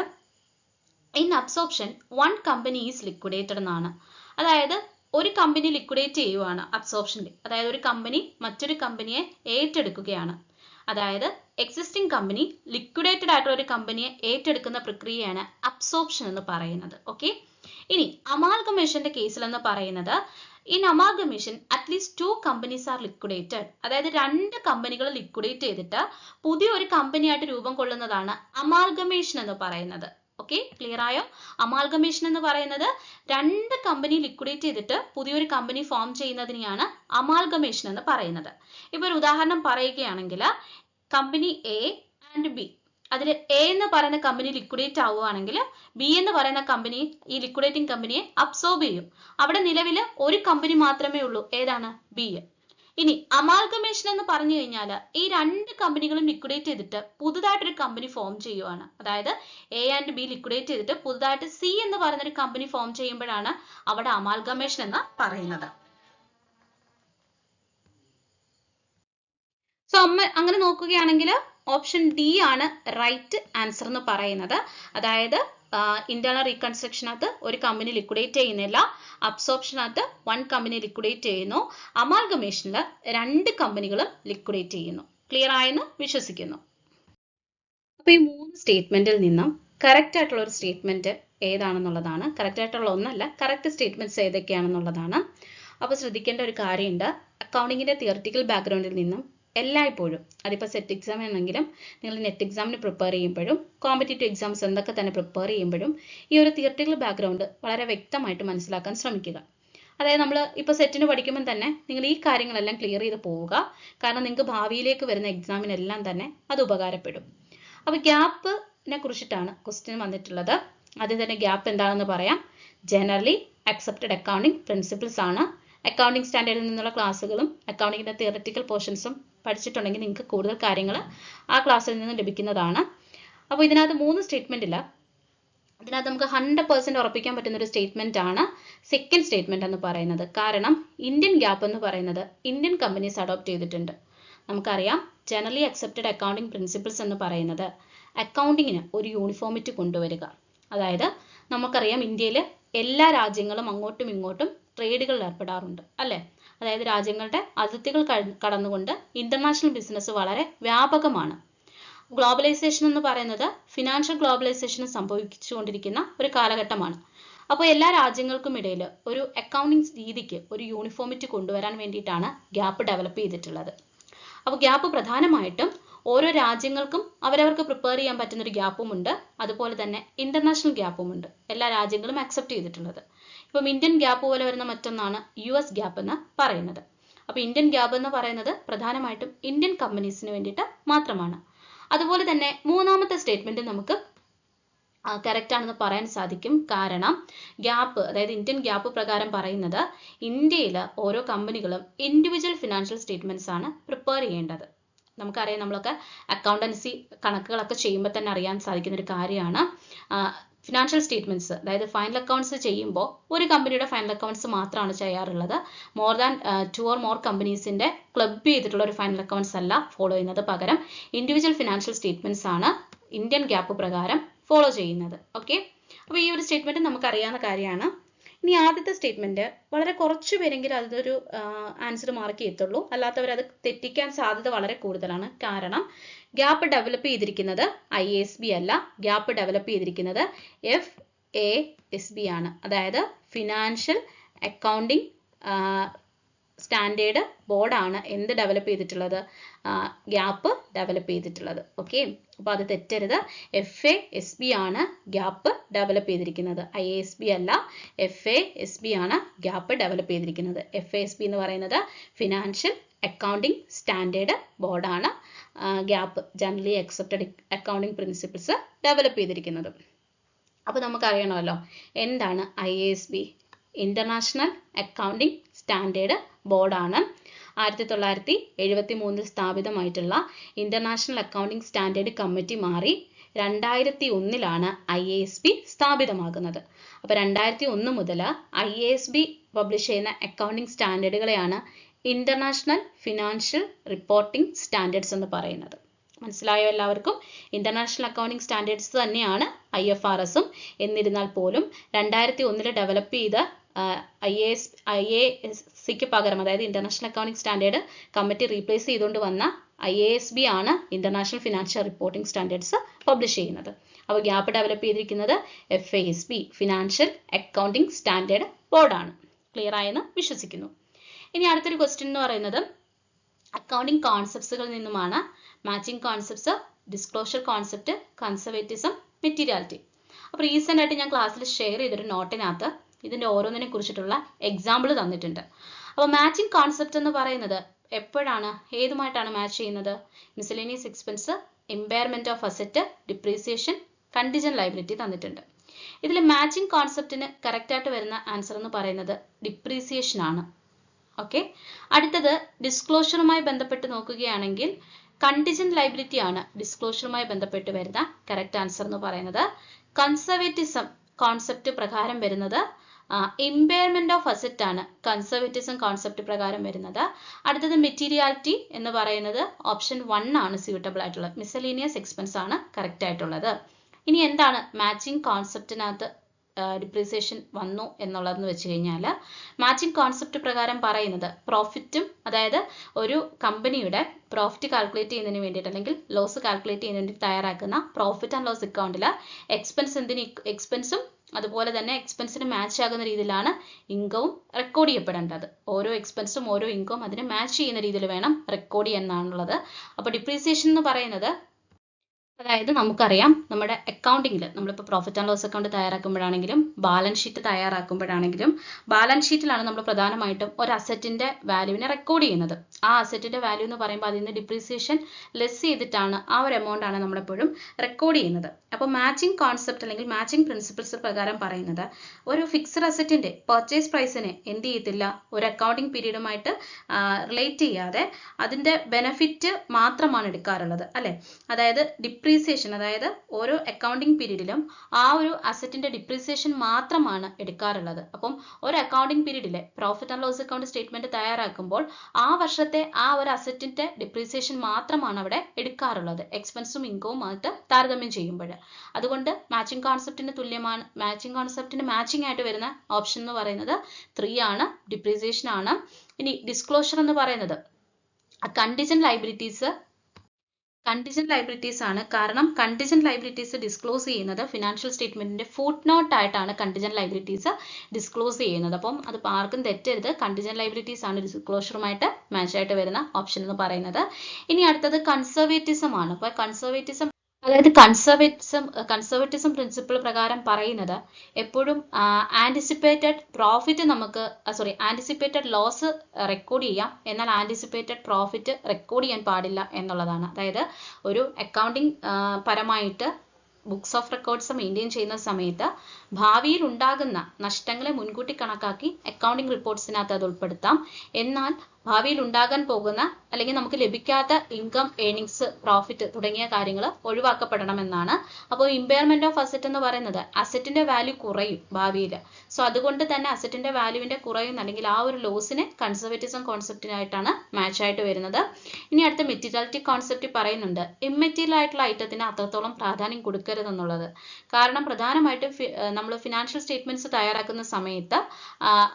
in absorption one company is liquidated എന്നാണ്. അതായത് ഒരു കമ്പനി ലിക്വിഡേറ്റ് ചെയ്യുവാണ് അബ്സോർപ്ഷനിൽ. അതായത് ഒരു കമ്പനി മറ്റൊരു കമ്പനിയെ ഏറ്റെടുക്കുകയാണ്. അതായത് എക്സിസ്റ്റിംഗ് കമ്പനി ലിക്വിഡേറ്റഡ് ആയിട്ടുള്ള ഒരു കമ്പനിയെ ഏറ്റെടുക്കുന്ന പ്രക്രിയയാണ് അബ്സോർപ്ഷൻ എന്ന് പറയുന്നത്. ഓക്കെ. ഇനി അമാൽഗമേഷന്റെ കേസിൽ എന്ന് പറയുന്നത് in amalgamation at least 2 companies are liquidated. അതായത് 2 കമ്പനികൾ ലിക്വിഡേറ്റ് ചെയ്തിട്ട് പുതിയൊരു കമ്പനിയായിട്ട് രൂപം കൊള്ളുന്നതാണ് അമാൽഗമേഷൻ എന്ന് പറയുന്നത്. ഓക്കെ, ക്ലിയർ ആയോ? അമാൽഗമേഷൻ എന്ന് പറയുന്നത് 2 കമ്പനി ലിക്വിഡേറ്റ് ചെയ്തിട്ട് പുതിയൊരു കമ്പനി ഫോം ചെയ്യുന്നതിനെയാണ് അമാൽഗമേഷൻ എന്ന് പറയുന്നത്. ഇപ്പൊ ഒരു ഉദാഹരണം പറയുകയാണെങ്കിൽ കമ്പനി എ ആൻഡ് ബി, അതിൽ എ എന്ന് പറയുന്ന കമ്പനി ലിക്വിഡേറ്റ് ആവുകയാണെങ്കിൽ ബി എന്ന് പറയുന്ന കമ്പനി ഈ ലിക്വിഡേറ്റിംഗ് കമ്പനിയെ അബ്സോർബ് ചെയ്യും. അവിടെ നിലവിൽ ഒരു കമ്പനി മാത്രമേ ഉള്ളൂ, ഏതാണ്? ബി. ഇനി അമാൽഗമേഷൻ എന്ന് പറഞ്ഞു കഴിഞ്ഞാൽ ഈ 2 കമ്പനികളും ലിക്വിഡേറ്റ് ചെയ്തിട്ട് പുതുതായിട്ടൊരു കമ്പനി ഫോം ചെയ്യുവാണ്. അതായത് എ ആൻഡ് ബി ലിക്വിഡേറ്റ് ചെയ്തിട്ട് പുതുതായിട്ട് സി എന്ന് പറയുന്ന ഒരു കമ്പനി ഫോം ചെയ്യുമ്പോഴാണ് അവിടെ അമാൽഗമേഷൻ എന്ന് പറയുന്നത്. സോ അങ്ങനെ നോക്കുകയാണെങ്കിൽ ഓപ്ഷൻ ഡി ആണ് റൈറ്റ് ആൻസർ എന്ന് പറയുന്നത്. അതായത് ഇന്റേണൽ റീകൺസ്ട്രക്ഷനകത്ത് ഒരു കമ്പനി ലിക്വിഡേറ്റ് ചെയ്യുന്നില്ല, അബ്സോർപ്ഷനകത്ത് 1 കമ്പനി ലിക്വിഡേറ്റ് ചെയ്യുന്നു, അമാൽഗമേഷനിൽ 2 കമ്പനികളും ലിക്വിഡേറ്റ് ചെയ്യുന്നു. ക്ലിയർ ആയെന്ന് വിശ്വസിക്കുന്നു. അപ്പൊ ഈ 3 സ്റ്റേറ്റ്മെന്റിൽ നിന്നും കറക്റ്റ് ആയിട്ടുള്ള ഒരു സ്റ്റേറ്റ്മെന്റ് ഏതാണെന്നുള്ളതാണ്. കറക്റ്റ് ആയിട്ടുള്ള ഒന്നല്ല, കറക്റ്റ് സ്റ്റേറ്റ്മെന്റ്സ് ഏതൊക്കെയാണെന്നുള്ളതാണ്. അപ്പോൾ ശ്രദ്ധിക്കേണ്ട ഒരു കാര്യമുണ്ട്, അക്കൗണ്ടിങ്ങിന്റെ തിയറിറ്റിക്കൽ ബാക്ക്ഗ്രൗണ്ടിൽ നിന്നും എല്ലായ്പ്പോഴും, അതിപ്പോൾ സെറ്റ് എക്സാം ആണെങ്കിലും നിങ്ങൾ നെറ്റ് എക്സാമിന് പ്രിപ്പയർ ചെയ്യുമ്പോഴും കോമ്പറ്റേറ്റീവ് എക്സാംസ് എന്തൊക്കെ തന്നെ പ്രിപ്പയർ ചെയ്യുമ്പോഴും ഈ ഒരു തിയറിറ്റിക്കൽ ബാക്ക്ഗ്രൗണ്ട് വളരെ വ്യക്തമായിട്ട് മനസ്സിലാക്കാൻ ശ്രമിക്കുക. അതായത് നമ്മൾ ഇപ്പോൾ സെറ്റിന് പഠിക്കുമ്പോൾ തന്നെ നിങ്ങൾ ഈ കാര്യങ്ങളെല്ലാം ക്ലിയർ ചെയ്ത് പോവുക. കാരണം നിങ്ങൾക്ക് ഭാവിയിലേക്ക് വരുന്ന എക്സാമിനെല്ലാം തന്നെ അത് ഉപകാരപ്പെടും. അപ്പോൾ ഗ്യാപ്പിനെ കുറിച്ചിട്ടാണ് ക്വസ്റ്റ്യൻ വന്നിട്ടുള്ളത്. ആദ്യം തന്നെ ഗ്യാപ്പ് എന്താണെന്ന് പറയാം. ജനറലി അക്സെപ്റ്റഡ് അക്കൗണ്ടിങ് പ്രിൻസിപ്പിൾസ് ആണ്. അക്കൗണ്ടിങ് സ്റ്റാൻഡേർഡിൽ നിന്നുള്ള ക്ലാസ്സുകളും അക്കൗണ്ടിങ്ങിന്റെ തിയററ്റിക്കൽ പോർഷൻസും പഠിച്ചിട്ടുണ്ടെങ്കിൽ നിങ്ങൾക്ക് കൂടുതൽ കാര്യങ്ങൾ ആ ക്ലാസ്സിൽ നിന്ന് ലഭിക്കുന്നതാണ്. അപ്പോൾ ഇതിനകത്ത് 3 സ്റ്റേറ്റ്മെന്റ് ഇല്ല. ഇതിനകത്ത് നമുക്ക് 100% ഉറപ്പിക്കാൻ പറ്റുന്ന ഒരു സ്റ്റേറ്റ്മെന്റ് ആണ് സെക്കൻഡ് സ്റ്റേറ്റ്മെന്റ് എന്ന് പറയുന്നത്. കാരണം ഇന്ത്യൻ ഗ്യാപ്പ് എന്ന് പറയുന്നത് ഇന്ത്യൻ കമ്പനീസ് അഡോപ്റ്റ് ചെയ്തിട്ടുണ്ട്. നമുക്കറിയാം ജനറലി അക്സെപ്റ്റഡ് അക്കൗണ്ടിങ് പ്രിൻസിപ്പിൾസ് എന്ന് പറയുന്നത് അക്കൗണ്ടിങ്ങിന് ഒരു യൂണിഫോമിറ്റി കൊണ്ടുവരിക. അതായത് നമുക്കറിയാം ഇന്ത്യയിൽ എല്ലാ രാജ്യങ്ങളും അങ്ങോട്ടും ഇങ്ങോട്ടും ട്രേഡുകളിൽ ഏർപ്പെടാറുണ്ട് അല്ലേ. അതായത് രാജ്യങ്ങളുടെ അതിർത്തികൾ കടന്നുകൊണ്ട് ഇന്റർനാഷണൽ ബിസിനസ് വളരെ വ്യാപകമാണ്. ഗ്ലോബലൈസേഷൻ എന്ന് പറയുന്നത് ഫിനാൻഷ്യൽ ഗ്ലോബലൈസേഷൻ സംഭവിച്ചുകൊണ്ടിരിക്കുന്ന ഒരു കാലഘട്ടമാണ്. അപ്പോൾ എല്ലാ രാജ്യങ്ങൾക്കും ഇടയിൽ ഒരു അക്കൗണ്ടിങ് രീതിക്ക് ഒരു യൂണിഫോമിറ്റി കൊണ്ടുവരാൻ വേണ്ടിയിട്ടാണ് ഗ്യാപ്പ് ഡെവലപ്പ് ചെയ്തിട്ടുള്ളത്. അപ്പോൾ ഗ്യാപ്പ് പ്രധാനമായിട്ടും ഓരോ രാജ്യങ്ങൾക്കും അവരവർക്ക് പ്രിപ്പയർ ചെയ്യാൻ പറ്റുന്ന ഒരു ഗ്യാപ്പും ഉണ്ട്, അതുപോലെ തന്നെ ഇന്റർനാഷണൽ ഗ്യാപ്പും ഉണ്ട്, എല്ലാ രാജ്യങ്ങളും അക്സെപ്റ്റ് ചെയ്തിട്ടുള്ളത്. ഇപ്പം ഇന്ത്യൻ ഗ്യാപ്പ് പോലെ വരുന്ന മറ്റൊന്നാണ് US ഗ്യാപ്പ് എന്ന് പറയുന്നത്. അപ്പോൾ ഇന്ത്യൻ ഗ്യാപ്പ് എന്ന് പറയുന്നത് പ്രധാനമായിട്ടും ഇന്ത്യൻ കമ്പനീസിന് വേണ്ടിയിട്ട് മാത്രമാണ്. അതുപോലെ തന്നെ മൂന്നാമത്തെ സ്റ്റേറ്റ്മെന്റ് നമുക്ക് കറക്റ്റ് ആണെന്ന് പറയാൻ സാധിക്കും. കാരണം ഗ്യാപ്പ്, അതായത് ഇന്ത്യൻ ഗ്യാപ്പ് പ്രകാരം പറയുന്നത് ഇന്ത്യയിൽ ഓരോ കമ്പനികളും ഇൻഡിവിജ്വൽ ഫിനാൻഷ്യൽ സ്റ്റേറ്റ്മെന്റ്സ് ആണ് പ്രിപ്പയർ ചെയ്യേണ്ടത്. നമുക്കറിയാം, നമ്മളൊക്കെ അക്കൗണ്ടൻസി കണക്കുകളൊക്കെ ചെയ്യുമ്പോൾ തന്നെ അറിയാൻ സാധിക്കുന്ന ഒരു കാര്യമാണ് ഫിനാൻഷ്യൽ സ്റ്റേറ്റ്മെന്റ്സ് അതായത് ഫൈനൽ അക്കൗണ്ട്സ് ചെയ്യുമ്പോൾ ഒരു കമ്പനിയുടെ ഫൈനൽ അക്കൗണ്ട്സ് മാത്രമാണ് ചെയ്യാറുള്ളത്. മോർ ദാൻ 2 or more കമ്പനീസിന്റെ ക്ലബ് ചെയ്തിട്ടുള്ള ഒരു ഫൈനൽ അക്കൗണ്ട്സ് അല്ല ഫോളോ ചെയ്യുന്നത്. പകരം ഇൻഡിവിജ്വൽ ഫിനാൻഷ്യൽ സ്റ്റേറ്റ്മെന്റ്സ് ആണ് ഇന്ത്യൻ ഗ്യാപ്പ് പ്രകാരം ഫോളോ ചെയ്യുന്നത്. ഓക്കെ, അപ്പോൾ ഈ ഒരു സ്റ്റേറ്റ്മെന്റ് നമുക്ക് അറിയാവുന്ന കാര്യമാണ്. ഇനി ആദ്യത്തെ സ്റ്റേറ്റ്മെന്റ് വളരെ കുറച്ച് പേരെങ്കിലും അതൊരു ആൻസർ മാർക്ക് ചെയ്യത്തുള്ളൂ, അല്ലാത്തവർ അത് തെറ്റിക്കാൻ സാധ്യത വളരെ കൂടുതലാണ്. കാരണം ഗ്യാപ്പ് ഡെവലപ്പ് ചെയ്തിരിക്കുന്നത് IASB അല്ല, ഗ്യാപ്പ് ഡെവലപ്പ് ചെയ്തിരിക്കുന്നത് FASB ആണ്. അതായത് ഫിനാൻഷ്യൽ അക്കൗണ്ടിങ് സ്റ്റാൻഡേർഡ് ബോർഡാണ് എന്ത് ഡെവലപ്പ് ചെയ്തിട്ടുള്ളത്, ഗ്യാപ്പ് ഡെവലപ്പ് ചെയ്തിട്ടുള്ളത്. ഓക്കെ, അപ്പോൾ അത് തെറ്റരുത്. FASB ആണ് ഗ്യാപ്പ് ഡെവലപ്പ് ചെയ്തിരിക്കുന്നത്, IASB അല്ല. FASB ആണ് ഗ്യാപ്പ് ഡെവലപ്പ് ചെയ്തിരിക്കുന്നത്. FASB എന്ന് പറയുന്നത് ഫിനാൻഷ്യൽ അക്കൗണ്ടിങ് സ്റ്റാൻഡേർഡ് ബോർഡാണ് gap generally accepted accounting principles develop ചെയ്തിരിക്കുന്നത്. അപ്പോൾ നമുക്കറിയണമല്ലോ എന്താണ് IASB. ഇന്റർനാഷണൽ അക്കൗണ്ടിങ് സ്റ്റാൻഡേർഡ് ബോർഡാണ്. 1973 സ്ഥാപിതമായിട്ടുള്ള ഇന്റർനാഷണൽ അക്കൗണ്ടിങ് സ്റ്റാൻഡേർഡ് കമ്മിറ്റി മാറി 2001 IASB സ്ഥാപിതമാകുന്നത്. അപ്പോൾ 2001 മുതൽ IASB പബ്ലിഷ് ചെയ്യുന്ന അക്കൗണ്ടിങ് സ്റ്റാൻഡേർഡുകളെയാണ് ഇന്റർനാഷണൽ ഫിനാൻഷ്യൽ റിപ്പോർട്ടിംഗ് സ്റ്റാൻഡേർഡ്സ് എന്ന് പറയുന്നത്. മനസ്സിലായോ എല്ലാവർക്കും? ഇന്റർനാഷണൽ അക്കൗണ്ടിംഗ് സ്റ്റാൻഡേർഡ്സ് തന്നെയാണ് IFRSഉം. എന്നിരുന്നാൽ പോലും 2001 ഡെവലപ്പ് ചെയ്ത IASCക്ക് പകരം, അതായത് international accounting standard committee replace ചെയ്തുകൊണ്ട് വന്ന IASB ആണ് international financial reporting standards publish ചെയ്യുന്നത്. അപ്പോൾ ഗ്യാപ്പ് ഡെവലപ്പ് ചെയ്തിരിക്കുന്നത് FASB ഫിനാൻഷ്യൽ അക്കൗണ്ടിംഗ് സ്റ്റാൻഡേർഡ് ബോർഡാണ്. ക്ലിയർ ആയെന്ന് വിശ്വസിക്കുന്നു. ഇനി അടുത്തൊരു ക്വസ്റ്റ്യൻ എന്ന് പറയുന്നത് അക്കൗണ്ടിംഗ് കോൺസെപ്റ്റ്സുകളിൽ നിന്നുമാണ്. Matching concepts, disclosure concept, conservatism, materiality. അപ്പോൾ റീസെൻ്റ് ആയിട്ട് ഞാൻ ക്ലാസ്സിൽ ഷെയർ ചെയ്തൊരു നോട്ടിനകത്ത് ഇതിൻ്റെ ഓരോന്നിനെ കുറിച്ചിട്ടുള്ള എക്സാമ്പിൾ തന്നിട്ടുണ്ട്. അപ്പോൾ മാച്ചിങ് കോൺസെപ്റ്റ് എന്ന് പറയുന്നത് എപ്പോഴാണ്, ഏതുമായിട്ടാണ് മാച്ച് ചെയ്യുന്നത്? Miscellaneous expense, impairment of asset, depreciation, contingent liability തന്നിട്ടുണ്ട്. ഇതിൽ മാച്ചിങ് കോൺസെപ്റ്റിന് കറക്റ്റായിട്ട് വരുന്ന ആൻസർ എന്ന് പറയുന്നത് ഡിപ്രീസിയേഷൻ ആണ്. ഓക്കെ, അടുത്തത് ഡിസ്ക്ലോഷറുമായി ബന്ധപ്പെട്ട് നോക്കുകയാണെങ്കിൽ കണ്ടിജന്റ് ലയബിലിറ്റി ആണ് ഡിസ്ക്ലോഷറുമായി ബന്ധപ്പെട്ട് വരുന്ന കറക്റ്റ് ആൻസർ എന്ന് പറയുന്നത്. കൺസർവേറ്റിസം കോൺസെപ്റ്റ് പ്രകാരം വരുന്നത് ഇമ്പയർമെന്റ് ഓഫ് അസറ്റ് ആണ് കൺസർവേറ്റിസം കോൺസെപ്റ്റ് പ്രകാരം വരുന്നത്. അടുത്തത് മെറ്റീരിയാലിറ്റി എന്ന് പറയുന്നത് ഓപ്ഷൻ 1 ആണ് സ്യൂട്ടബിൾ ആയിട്ടുള്ളത്. മിസലേനിയസ് എക്സ്പെൻസ് ആണ് കറക്റ്റ് ആയിട്ടുള്ളത്. ഇനി എന്താണ് മാച്ചിങ് കോൺസെപ്റ്റിനകത്ത് ഡിപ്രീസിയേഷൻ വന്നു എന്നുള്ളതെന്ന് വെച്ച് കഴിഞ്ഞാൽ, മാച്ചിങ് കോൺസെപ്റ്റ് പ്രകാരം പറയുന്നത് പ്രോഫിറ്റും, അതായത് ഒരു കമ്പനിയുടെ പ്രോഫിറ്റ് കാൽക്കുലേറ്റ് ചെയ്യുന്നതിന് വേണ്ടിയിട്ട് അല്ലെങ്കിൽ ലോസ് കാൽക്കുലേറ്റ് ചെയ്യുന്നതിന് വേണ്ടി തയ്യാറാക്കുന്ന പ്രോഫിറ്റ് ആൻഡ് ലോസ് അക്കൗണ്ടിൽ എക്സ്പെൻസും അതുപോലെ തന്നെ എക്സ്പെൻസിന് മാച്ച് ആകുന്ന രീതിയിലാണ് ഇൻകവും റെക്കോർഡ് ചെയ്യപ്പെടേണ്ടത്. ഓരോ എക്സ്പെൻസും ഓരോ ഇൻകവും അതിന് മാച്ച് ചെയ്യുന്ന രീതിയിൽ വേണം റെക്കോർഡ് ചെയ്യാനുള്ളത്. അപ്പോൾ ഡിപ്രീസിയേഷൻ എന്ന് പറയുന്നത്, അതായത് നമുക്കറിയാം നമ്മുടെ അക്കൗണ്ടിങ്ങിൽ നമ്മളിപ്പോൾ പ്രോഫിറ്റ് ആൻഡ് ലോസ് അക്കൗണ്ട് തയ്യാറാക്കുമ്പോഴാണെങ്കിലും ബാലൻസ് ഷീറ്റ് തയ്യാറാക്കുമ്പോഴാണെങ്കിലും ബാലൻസ് ഷീറ്റിലാണ് നമ്മൾ പ്രധാനമായിട്ടും ഒരു അസറ്റിന്റെ വാല്യൂവിനെ റെക്കോർഡ് ചെയ്യുന്നത്. ആ അസറ്റിന്റെ വാല്യൂ എന്ന് പറയുമ്പോൾ അതിൽ നിന്ന് ഡിപ്രീസിയേഷൻ ലെസ് ചെയ്തിട്ടാണ് ആ ഒരു എമൗണ്ട് ആണ് നമ്മളെപ്പോഴും റെക്കോർഡ് ചെയ്യുന്നത്. അപ്പോൾ മാച്ചിങ് കോൺസെപ്റ്റ് അല്ലെങ്കിൽ മാച്ചിങ് പ്രിൻസിപ്പിൾസ് പ്രകാരം പറയുന്നത് ഒരു ഫിക്സഡ് അസറ്റിന്റെ പർച്ചേസ് പ്രൈസിനെ എന്ത് ചെയ്യത്തില്ല, ഒരു അക്കൗണ്ടിങ് പീരീഡുമായിട്ട് റിലേറ്റ് ചെയ്യാതെ അതിന്റെ ബെനിഫിറ്റ് മാത്രമാണ് എടുക്കാറുള്ളത് അല്ലെ. അതായത് ഡിപ്രീസിയേഷൻ, അതായത് ഓരോ അക്കൗണ്ടിങ് പീരീഡിലും ആ ഒരു അസറ്റിന്റെ ഡിപ്രീസിയേഷൻ മാത്രമാണ് എടുക്കാറുള്ളത്. അപ്പം ഒരു അക്കൗണ്ടിങ് പീരീഡിലെ profit and loss account statement തയ്യാറാക്കുമ്പോൾ ആ വർഷത്തെ ആ ഒരു അസറ്റിന്റെ ഡിപ്രീസിയേഷൻ മാത്രമാണ് അവിടെ എടുക്കാറുള്ളത്, എക്സ്പെൻസും ഇൻകവും ആയിട്ട് താരതമ്യം ചെയ്യുമ്പോൾ. അതുകൊണ്ട് മാച്ചിങ് കോൺസെപ്റ്റിന് തുല്യമാണ്, മാച്ചിങ് കോൺസെപ്റ്റിന് മാച്ചിങ് ആയിട്ട് വരുന്ന ഓപ്ഷൻ എന്ന് പറയുന്നത് 3 ആണ്, ഡിപ്രീസിയേഷൻ ആണ്. ഇനി ഡിസ്ക്ലോഷർ എന്ന് പറയുന്നത് കണ്ടിജന്റ് ലയബിലിറ്റീസ് ആണ്. കാരണം കണ്ടിജന്റ് ലയബിലിറ്റീസ് ഡിസ്ക്ലോസ് ചെയ്യുന്നത് ഫിനാൻഷ്യൽ സ്റ്റേറ്റ്മെന്റിന്റെ ഫുട് നോട്ട് ആയിട്ടാണ് കണ്ടിജന്റ് ലയബിലിറ്റീസ് ഡിസ്ക്ലോസ് ചെയ്യുന്നത്. അപ്പം അത് ആർക്കും തെറ്റരുത്, കണ്ടിജന്റ് ലയബിലിറ്റീസ് ആണ് ഡിസ്ക്ലോഷറുമായിട്ട് മാച്ച് ആയിട്ട് വരുന്ന ഓപ്ഷൻ എന്ന് പറയുന്നത്. ഇനി അടുത്തത് കൺസർവേറ്റിസം ആണ്. അപ്പോൾ കൺസർവേറ്റിസം, അതായത് കൺസർവേറ്റിസം പ്രിൻസിപ്പിൾ പ്രകാരം പറയുന്നത് എപ്പോഴും anticipated profit anticipated loss record ചെയ്യാം, എന്നാൽ ആന്റിസിപ്പേറ്റഡ് പ്രോഫിറ്റ് റെക്കോർഡ് ചെയ്യാൻ പാടില്ല എന്നുള്ളതാണ്. അതായത് ഒരു അക്കൗണ്ടിങ് പരമായിട്ട് ബുക്സ് ഓഫ് റെക്കോർഡ്സ് മെയിൻറ്റെയിൻ ചെയ്യുന്ന സമയത്ത് ഭാവിയിൽ ഉണ്ടാകുന്ന നഷ്ടങ്ങളെ മുൻകൂട്ടി കണക്കാക്കി അക്കൗണ്ടിങ് റിപ്പോർട്ട്സിനകത്ത് അത് ഉൾപ്പെടുത്താം. എന്നാൽ ഭാവിയിൽ ഉണ്ടാകാൻ പോകുന്ന അല്ലെങ്കിൽ നമുക്ക് ലഭിക്കാത്ത ഇൻകം, ഏണിങ്സ്, പ്രോഫിറ്റ് തുടങ്ങിയ കാര്യങ്ങൾ ഒഴിവാക്കപ്പെടണമെന്നാണ്. അപ്പോൾ ഇമ്പയർമെന്റ് ഓഫ് അസറ്റ് എന്ന് പറയുന്നത് അസറ്റിന്റെ വാല്യൂ കുറയും ഭാവിയിൽ. സോ അതുകൊണ്ട് തന്നെ അസറ്റിന്റെ വാല്യൂവിന്റെ കുറയുന്ന അല്ലെങ്കിൽ ആ ഒരു ലോസിന് കൺസർവേറ്റിസം കോൺസെപ്റ്റിനായിട്ടാണ് മാച്ച് ആയിട്ട് വരുന്നത്. ഇനി അടുത്ത മെറ്റീരിയാലിറ്റി കോൺസെപ്റ്റ് പറയുന്നുണ്ട് ഇമ്മെറ്റീരിയൽ ആയിട്ടുള്ള ഐറ്റത്തിന് അത്രത്തോളം പ്രാധാന്യം കൊടുക്കരുതെന്നുള്ളത്. കാരണം പ്രധാനമായിട്ടും നമ്മൾ ഫിനാൻഷ്യൽ സ്റ്റേറ്റ്മെന്റ്സ് തയ്യാറാക്കുന്ന സമയത്ത്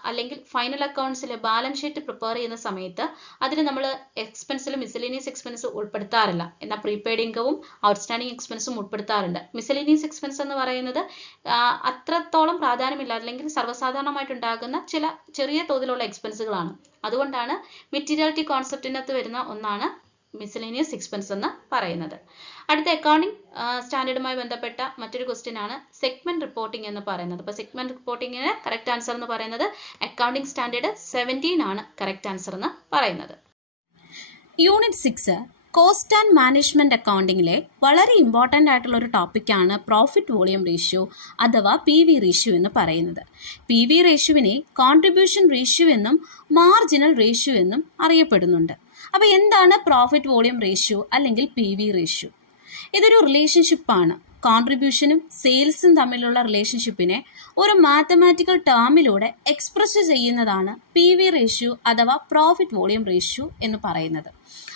അല്ലെങ്കിൽ ഫൈനൽ അക്കൗണ്ട്സിൽ ബാലൻസ് ഷീറ്റ് പ്രിപ്പയർ ചെയ്യുന്ന സമയത്ത് അതിൽ നമ്മൾ എക്സ്പെൻസിൽ മിസലേനിയസ് എക്സ്പെൻസ് ഉൾപ്പെടുത്താറില്ല. എന്നാൽ പ്രീപെയ്ഡ് ഇൻകവും ഔട്ട്സ്റ്റാൻഡിംഗ് എക്സ്പെൻസും ഉൾപ്പെടുത്താറുണ്ട്. മിസലേനിയസ് എക്സ്പെൻസ് എന്ന് പറയുന്നത് അത്രത്തോളം പ്രാധാന്യമില്ല അല്ലെങ്കിൽ സർവ്വസാധാരണമായിട്ടുണ്ടാകുന്ന ചില ചെറിയ തോതിലുള്ള എക്സ്പെൻസുകളാണ്. അതുകൊണ്ടാണ് മെറ്റീരിയാലിറ്റി കോൺസെപ്റ്റിനകത്ത് വരുന്ന ഒന്നാണ് മിസലേനിയസ് എക്സ്പെൻസ് എന്ന് പറയുന്നത്. അടുത്ത അക്കൗണ്ടിംഗ് സ്റ്റാൻഡേർഡുമായി ബന്ധപ്പെട്ട മറ്റൊരു ക്വസ്റ്റ്യൻ ആണ് സെഗ്മെന്റ് റിപ്പോർട്ടിംഗ് എന്ന് പറയുന്നത്. അപ്പോൾ സെഗ്മെന്റ് റിപ്പോർട്ടിംഗിന് കറക്റ്റ് ആൻസർ എന്ന് പറയുന്നത് അക്കൗണ്ടിംഗ് സ്റ്റാൻഡേർഡ് 17 ആണ് കറക്റ്റ് ആൻസർ എന്ന് പറയുന്നത്. യൂണിറ്റ് 6 കോസ്റ്റ് ആൻഡ് മാനേജ്മെന്റ് അക്കൗണ്ടിങ്ങിലെ വളരെ ഇമ്പോർട്ടൻ്റ് ആയിട്ടുള്ള ഒരു ടോപ്പിക്കാണ് പ്രോഫിറ്റ് വോളിയം റേഷ്യോ അഥവാ PV റേഷ്യോ എന്ന് പറയുന്നത്. PV റേഷ്യോവിനെ കോൺട്രിബ്യൂഷൻ റേഷ്യോ എന്നും മാർജിനൽ റേഷ്യോ എന്നും അറിയപ്പെടുന്നുണ്ട്. അപ്പോൾ എന്താണ് പ്രോഫിറ്റ് വോളിയം റേഷ്യോ അല്ലെങ്കിൽ PV റേഷ്യോ? ഇതൊരു റിലേഷൻഷിപ്പാണ്. കോൺട്രിബ്യൂഷനും സെയിൽസും തമ്മിലുള്ള റിലേഷൻഷിപ്പിനെ ഒരു മാത്തമാറ്റിക്കൽ ടേമിലൂടെ എക്സ്പ്രസ് ചെയ്യുന്നതാണ് PV റേഷ്യോ അഥവാ പ്രോഫിറ്റ് വോളിയം റേഷ്യോ എന്ന് പറയുന്നത്.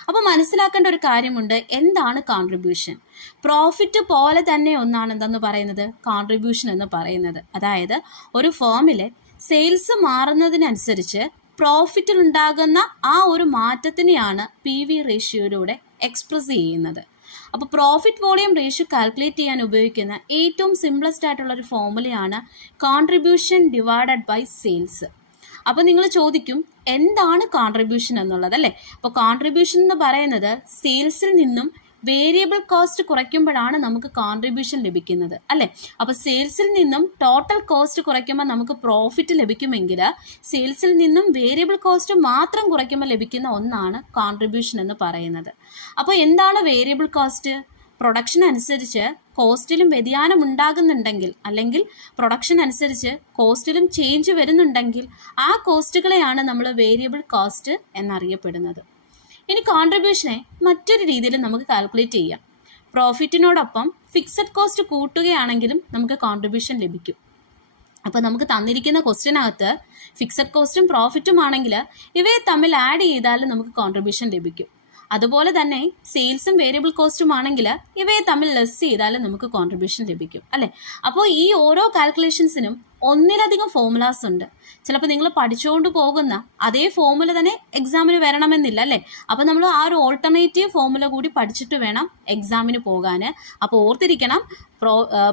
അപ്പോൾ മനസ്സിലാക്കേണ്ട ഒരു കാര്യമുണ്ട്, എന്താണ് കോൺട്രിബ്യൂഷൻ? പ്രോഫിറ്റ് പോലെ തന്നെ ഒന്നാണ് എന്തെന്ന് പറയുന്നത് കോൺട്രിബ്യൂഷൻ എന്ന് പറയുന്നത്. അതായത് ഒരു ഫേമിലെ സെയിൽസ് മാറുന്നതിനനുസരിച്ച് പ്രോഫിറ്റിൽ ഉണ്ടാകുന്ന ആ ഒരു മാറ്റത്തിനെയാണ് PV റേഷ്യോയിലൂടെ എക്സ്പ്രസ് ചെയ്യുന്നത്. അപ്പോൾ പ്രോഫിറ്റ് വോളിയം റേഷ്യോ കാൽക്കുലേറ്റ് ചെയ്യാൻ ഉപയോഗിക്കുന്ന ഏറ്റവും സിംപ്ലസ്റ്റ് ആയിട്ടുള്ള ഒരു ഫോർമുലയാണ് കോൺട്രിബ്യൂഷൻ ഡിവൈഡഡ് ബൈ സെയിൽസ്. അപ്പോൾ നിങ്ങൾ ചോദിക്കും എന്താണ് കോൺട്രിബ്യൂഷൻ എന്നുള്ളത് അല്ലേ? അപ്പോൾ കോൺട്രിബ്യൂഷൻ എന്ന് പറയുന്നത് സെയിൽസിൽ നിന്നും വേരിയബിൾ കോസ്റ്റ് കുറയ്ക്കുമ്പോഴാണ് നമുക്ക് കോൺട്രിബ്യൂഷൻ ലഭിക്കുന്നത് അല്ലേ? അപ്പോൾ സെയിൽസിൽ നിന്നും ടോട്ടൽ കോസ്റ്റ് കുറയ്ക്കുമ്പോൾ നമുക്ക് പ്രോഫിറ്റ് ലഭിക്കുമെങ്കിൽ സെയിൽസിൽ നിന്നും വേരിയബിൾ കോസ്റ്റ് മാത്രം കുറയ്ക്കുമ്പോൾ ലഭിക്കുന്ന ഒന്നാണ് കോൺട്രിബ്യൂഷൻ എന്ന് പറയുന്നത്. അപ്പോൾ എന്താണ് വേരിയബിൾ കോസ്റ്റ്? പ്രൊഡക്ഷൻ അനുസരിച്ച് കോസ്റ്റിലും വ്യതിയാനം ഉണ്ടാകുന്നുണ്ടെങ്കിൽ അല്ലെങ്കിൽ പ്രൊഡക്ഷൻ അനുസരിച്ച് കോസ്റ്റിലും ചേഞ്ച് വരുന്നുണ്ടെങ്കിൽ ആ കോസ്റ്റുകളെയാണ് നമ്മൾ വേരിയബിൾ കോസ്റ്റ് എന്നറിയപ്പെടുന്നത്. ഇനി കോൺട്രിബ്യൂഷനെ മറ്റൊരു രീതിയിൽ നമുക്ക് കാൽക്കുലേറ്റ് ചെയ്യാം. പ്രോഫിറ്റിനോടൊപ്പം ഫിക്സഡ് കോസ്റ്റ് കൂട്ടുകയാണെങ്കിലും നമുക്ക് കോൺട്രിബ്യൂഷൻ ലഭിക്കും. അപ്പോൾ നമുക്ക് തന്നിരിക്കുന്ന ക്വസ്റ്റ്യനകത്ത് ഫിക്സഡ് കോസ്റ്റും പ്രോഫിറ്റും ആണെങ്കിൽ ഇവയെ തമ്മിൽ ആഡ് ചെയ്താലും നമുക്ക് കോൺട്രിബ്യൂഷൻ ലഭിക്കും. അതുപോലെ തന്നെ സെയിൽസും വേരിയബിൾ കോസ്റ്റും ആണെങ്കിൽ ഇവയെ തമ്മിൽ ലെസ് ചെയ്താലും നമുക്ക് കോൺട്രിബ്യൂഷൻ ലഭിക്കും അല്ലേ? അപ്പോൾ ഈ ഓരോ കാൽക്കുലേഷൻസിനും ഒന്നിലധികം ഫോർമുലാസ് ഉണ്ട്. ചിലപ്പോൾ നിങ്ങൾ പഠിച്ചുകൊണ്ട് പോകുന്ന അതേ ഫോർമുല തന്നെ എക്സാമിന് വരണമെന്നില്ല അല്ലേ? അപ്പോൾ നമ്മൾ ആ ഒരു ഓൾട്ടർനേറ്റീവ് ഫോർമുല കൂടി പഠിച്ചിട്ട് വേണം എക്സാമിന് പോകാൻ. അപ്പോൾ ഓർത്തിരിക്കണം,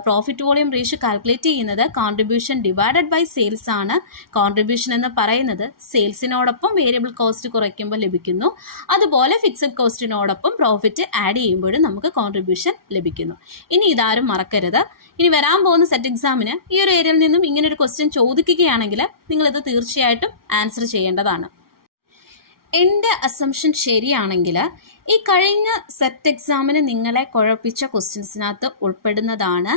പ്രോഫിറ്റ് വോളിയം റേഷ്യോ കാൽക്കുലേറ്റ് ചെയ്യുന്നത് കോൺട്രിബ്യൂഷൻ ഡിവൈഡഡ് ബൈ സെയിൽസ് ആണ്. കോൺട്രിബ്യൂഷൻ എന്ന് പറയുന്നത് സെയിൽസിനോടൊപ്പം വേരിയബിൾ കോസ്റ്റ് കുറയ്ക്കുമ്പോൾ ലഭിക്കുന്നു. അതുപോലെ ഫിക്സഡ് കോസ്റ്റിനോടൊപ്പം പ്രോഫിറ്റ് ആഡ് ചെയ്യുമ്പോഴും നമുക്ക് കോൺട്രിബ്യൂഷൻ ലഭിക്കുന്നു. ഇനി ഇതാരും മറക്കരുത്. ഇനി വരാൻ പോകുന്ന സെറ്റ് എക്സാമിന് ഈ ഒരു ഏരിയയിൽ നിന്നും ഇങ്ങനെ ഒരു ക്വസ്റ്റ്യൻ ചോദിക്കുകയാണെങ്കിൽ നിങ്ങളിത് തീർച്ചയായിട്ടും ആൻസർ ചെയ്യേണ്ടതാണ്. എൻ്റെ അസംഷൻ ശരിയാണെങ്കിൽ ഈ കഴിഞ്ഞ സെറ്റ് എക്സാമിന് നിങ്ങളെ കുഴപ്പിച്ച ക്വസ്റ്റ്യൻസിനകത്ത് ഉൾപ്പെടുന്നതാണ്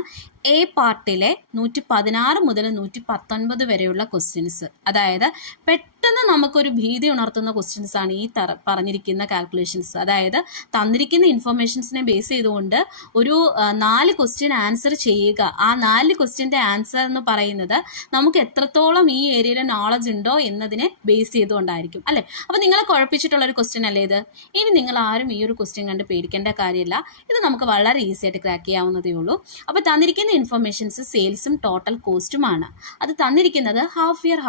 എ പാർട്ടിലെ 116 മുതൽ 119 വരെയുള്ള ക്വസ്റ്റ്യൻസ്. അതായത് പെട്ടെന്ന് നമുക്കൊരു ഭീതി ഉണർത്തുന്ന ക്വസ്റ്റ്യൻസ് ആണ് ഈ പറഞ്ഞിരിക്കുന്ന കാൽക്കുലേഷൻസ്. അതായത് തന്നിരിക്കുന്ന ഇൻഫർമേഷൻസിനെ ബേസ് ചെയ്തുകൊണ്ട് ഒരു 4 ക്വസ്റ്റ്യൻ ആൻസർ ചെയ്യുക. ആ 4 ക്വസ്റ്റ്യൻ്റെ ആൻസർ എന്ന് പറയുന്നത് നമുക്ക് എത്രത്തോളം ഈ ഏരിയയിൽ നോളജ് ഉണ്ടോ എന്നതിനെ ബേസ് ചെയ്തുകൊണ്ടായിരിക്കും അല്ലേ? അപ്പോൾ നിങ്ങളെ കുഴപ്പിച്ചിട്ടുള്ളൊരു ക്വസ്റ്റ്യൻ അല്ലേ ഇത്? ഇനി നിങ്ങൾ ആരും ഈ ഒരു ക്വസ്റ്റ്യൻ കണ്ട് പേടിക്കേണ്ട കാര്യമില്ല. ഇത് നമുക്ക് വളരെ ഈസി ആയിട്ട് ക്രാക്ക് ചെയ്യാവുന്നതേ ഉള്ളൂ. അപ്പോൾ തന്നിരിക്കുന്ന ഇൻഫർമേഷൻസ് സെയിൽസും ടോട്ടൽ കോസ്റ്റുമാണ്. അത് തന്നിരിക്കുന്നത് ഹാഫ് ഇയർ,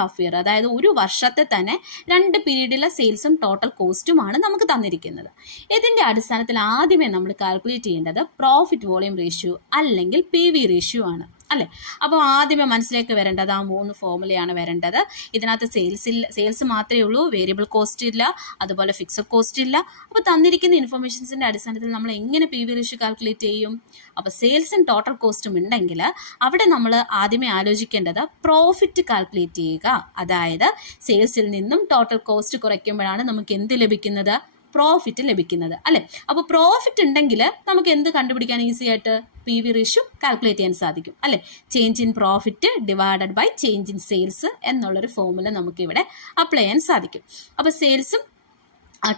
അതായത് ഒരു വർഷത്തെ തന്നെ 2 പീരീഡിലെ സെയിൽസും ടോട്ടൽ കോസ്റ്റുമാണ് നമുക്ക് തന്നിരിക്കുന്നത്. ഇതിൻ്റെ അടിസ്ഥാനത്തിൽ ആദ്യമേ നമ്മൾ കാൽക്കുലേറ്റ് ചെയ്യേണ്ടത് പ്രോഫിറ്റ് വോളിയം റേഷ്യോ അല്ലെങ്കിൽ PV റേഷ്യോ ആണ് അല്ലേ? അപ്പോൾ ആദ്യമേ മനസ്സിലേക്ക് വരേണ്ടത് ആ 3 ഫോർമുലയാണ് വരേണ്ടത്. ഇതിനകത്ത് സെയിൽസ് മാത്രമേ ഉള്ളൂ, വേരിയബിൾ കോസ്റ്റ് ഇല്ല, അതുപോലെ ഫിക്സഡ് കോസ്റ്റ് ഇല്ല. അപ്പോൾ തന്നിരിക്കുന്ന ഇൻഫർമേഷൻസിൻ്റെ അടിസ്ഥാനത്തിൽ നമ്മൾ എങ്ങനെ PV റേഷ്യോ കാൽക്കുലേറ്റ് ചെയ്യും? അപ്പോൾ സെയിൽസും ടോട്ടൽ കോസ്റ്റും ഉണ്ടെങ്കിൽ അവിടെ നമ്മൾ ആദ്യമേ ആലോചിക്കേണ്ടത് പ്രോഫിറ്റ് കാൽക്കുലേറ്റ് ചെയ്യുക. അതായത് സെയിൽസിൽ നിന്നും ടോട്ടൽ കോസ്റ്റ് കുറയ്ക്കുമ്പോഴാണ് നമുക്ക് എന്ത് ലഭിക്കുന്നത്? പ്രോഫിറ്റ് ലഭിക്കുന്നത് അല്ലേ? അപ്പോൾ പ്രോഫിറ്റ് ഉണ്ടെങ്കിൽ നമുക്ക് എന്ത് കണ്ടുപിടിക്കാൻ ഈസി ആയിട്ട്? PV റേഷ്യോ കാൽക്കുലേറ്റ് ചെയ്യാൻ സാധിക്കും അല്ലേ? Change in profit divided by change in sales എന്നുള്ളൊരു ഫോർമുല നമുക്ക് ഇവിടെ അപ്ലൈ ചെയ്യാൻ സാധിക്കും. അപ്പോൾ സെയിൽസും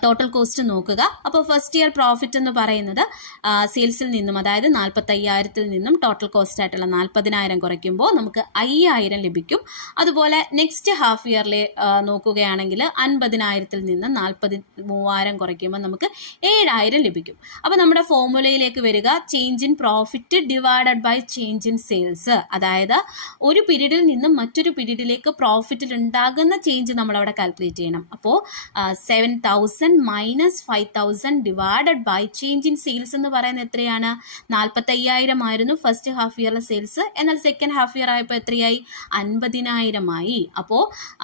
ടോട്ടൽ കോസ്റ്റ് നോക്കുക. അപ്പോൾ ഫസ്റ്റ് ഇയർ പ്രോഫിറ്റ് എന്ന് പറയുന്നത് സെയിൽസിൽ നിന്നും, അതായത് 45,000-ൽ നിന്നും ടോട്ടൽ കോസ്റ്റ് ആയിട്ടുള്ള 40,000 കുറയ്ക്കുമ്പോൾ നമുക്ക് 5,000 ലഭിക്കും. അതുപോലെ നെക്സ്റ്റ് ഹാഫ് ഇയറിൽ നോക്കുകയാണെങ്കിൽ 50,000-ൽ നിന്ന് 43,000 കുറയ്ക്കുമ്പോൾ നമുക്ക് 7,000 ലഭിക്കും. അപ്പോൾ നമ്മുടെ ഫോർമുലയിലേക്ക് വരിക, change in profit divided by change in sales. അതായത് ഒരു പീരീഡിൽ നിന്നും മറ്റൊരു പീരീഡിലേക്ക് പ്രോഫിറ്റിൽ ഉണ്ടാകുന്ന ചേഞ്ച് നമ്മളവിടെ കാൽക്കുലേറ്റ് ചെയ്യണം. അപ്പോൾ 7,000 minus 5,000 divided by change in sales എന്ന് പറയുന്നത് എത്രയാണ്? 45,000 ആയിരുന്നു ഫസ്റ്റ് ഹാഫ് ഇയറിലെ സെയിൽസ്. എന്നാൽ സെക്കൻഡ് ഹാഫ് ഇയർ ആയപ്പോൾ എത്രയായി? 50,000 ആയി. അപ്പോൾ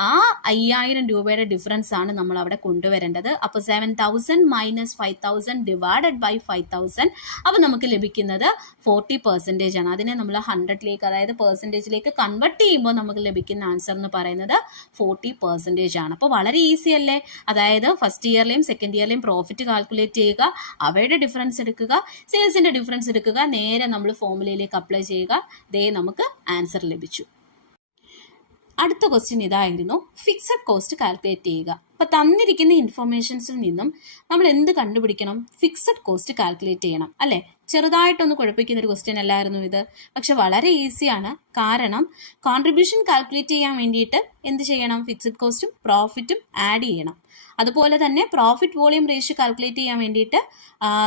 ആ 5,000 രൂപയുടെ ഡിഫറൻസ് ആണ് നമ്മൾ അവിടെ കൊണ്ടുവരേണ്ടത്. അപ്പോൾ 7,000 മൈനസ് 5,000 ഡിവൈഡഡ് ബൈ 5,000, അപ്പോൾ നമുക്ക് ലഭിക്കുന്നത് 40% ആണ്. അതിനെ നമ്മൾ 100ലേക്ക്, അതായത് പെർസെൻറ്റേജിലേക്ക് കൺവേർട്ട് ചെയ്യുമ്പോൾ നമുക്ക് ലഭിക്കുന്ന ആൻസർ എന്ന് പറയുന്നത് 40% ആണ്. അപ്പോൾ വളരെ ഈസി അല്ലേ? അതായത് ഫസ്റ്റ് ഇയറിലെയും സെക്കൻഡ് ഇയറിലെയും പ്രോഫിറ്റ് കാൽക്കുലേറ്റ് ചെയ്യുക, അവയുടെ ഡിഫറൻസ് എടുക്കുക, സെയിൽസിന്റെ ഡിഫറൻസ് എടുക്കുക, നേരെ നമ്മൾ ഫോർമുലയിലേക്ക് അപ്ലൈ ചെയ്യുക. ദേ നമുക്ക് ആൻസർ ലഭിച്ചു. അടുത്ത ക്വസ്റ്റ്യൻ ഇതായിരുന്നു, ഫിക്സഡ് കോസ്റ്റ് കാൽക്കുലേറ്റ് ചെയ്യുക. അപ്പോൾ തന്നിരിക്കുന്ന ഇൻഫർമേഷൻസിൽ നിന്നും നമ്മൾ എന്ത് കണ്ടുപിടിക്കണം? ഫിക്സഡ് കോസ്റ്റ് കാൽക്കുലേറ്റ് ചെയ്യണം അല്ലേ? ചെറുതായിട്ടൊന്ന് കുഴപ്പിക്കുന്ന ഒരു ക്വസ്റ്റ്യൻ അല്ലായിരുന്നു ഇത്, പക്ഷെ വളരെ ഈസിയാണ്. കാരണം കോൺട്രിബ്യൂഷൻ കാൽക്കുലേറ്റ് ചെയ്യാൻ വേണ്ടിയിട്ട് എന്ത് ചെയ്യണം? ഫിക്സഡ് കോസ്റ്റും പ്രോഫിറ്റും ആഡ് ചെയ്യണം. അതുപോലെ തന്നെ പ്രോഫിറ്റ് വോളിയം റേഷ്യോ കാൽക്കുലേറ്റ് ചെയ്യാൻ വേണ്ടിയിട്ട്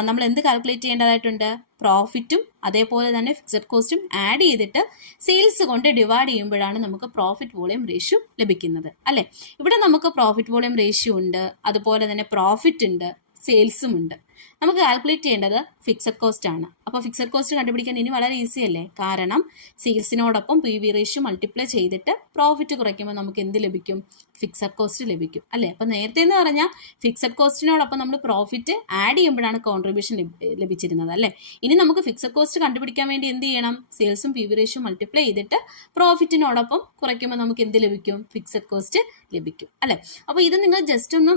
നമ്മൾ എന്ത് കാൽക്കുലേറ്റ് ചെയ്യേണ്ടതായിട്ടുണ്ട്? പ്രോഫിറ്റും അതേപോലെ തന്നെ ഫിക്സഡ് കോസ്റ്റും ആഡ് ചെയ്തിട്ട് സെയിൽസ് കൊണ്ട് ഡിവൈഡ് ചെയ്യുമ്പോഴാണ് നമുക്ക് പ്രോഫിറ്റ് വോളിയം റേഷ്യോ ലഭിക്കുന്നത് അല്ലേ? ഇവിടെ നമുക്ക് പ്രോഫിറ്റ് വോളിയം റേഷ്യോ ഉണ്ട്, അതുപോലെ തന്നെ പ്രോഫിറ്റ് ഉണ്ട്, സെയിൽസും ഉണ്ട്. നമുക്ക് കാൽക്കുലേറ്റ് ചെയ്യേണ്ടത് ഫിക്സഡ് കോസ്റ്റ് ആണ്. അപ്പോൾ ഫിക്സഡ് കോസ്റ്റ് കണ്ടുപിടിക്കാൻ ഇനി വളരെ ഈസി അല്ലേ? കാരണം സെയിൽസിനോടൊപ്പം PV റേഷ്യോ മൾട്ടിപ്ലൈ ചെയ്തിട്ട് പ്രോഫിറ്റ് കുറയ്ക്കുമ്പോൾ നമുക്ക് എന്ത് ലഭിക്കും? ഫിക്സഡ് കോസ്റ്റ് ലഭിക്കും അല്ലേ? അപ്പോൾ നേരത്തെ എന്ന് പറഞ്ഞാൽ ഫിക്സഡ് കോസ്റ്റിനോടൊപ്പം നമ്മൾ പ്രോഫിറ്റ് ആഡ് ചെയ്യുമ്പോഴാണ് കോൺട്രിബ്യൂഷൻ ലഭിച്ചിരുന്നത് അല്ലേ? ഇനി നമുക്ക് ഫിക്സഡ് കോസ്റ്റ് കണ്ടുപിടിക്കാൻ വേണ്ടി എന്ത് ചെയ്യണം? സെയിൽസും PV റേഷ്യോ മൾട്ടിപ്ലൈ ചെയ്തിട്ട് പ്രോഫിറ്റിനോടൊപ്പം കുറയ്ക്കുമ്പോൾ നമുക്ക് എന്ത് ലഭിക്കും? ഫിക്സഡ് കോസ്റ്റ് ലഭിക്കും അല്ലേ? അപ്പോൾ ഇത് നിങ്ങൾ ജസ്റ്റ് ഒന്ന്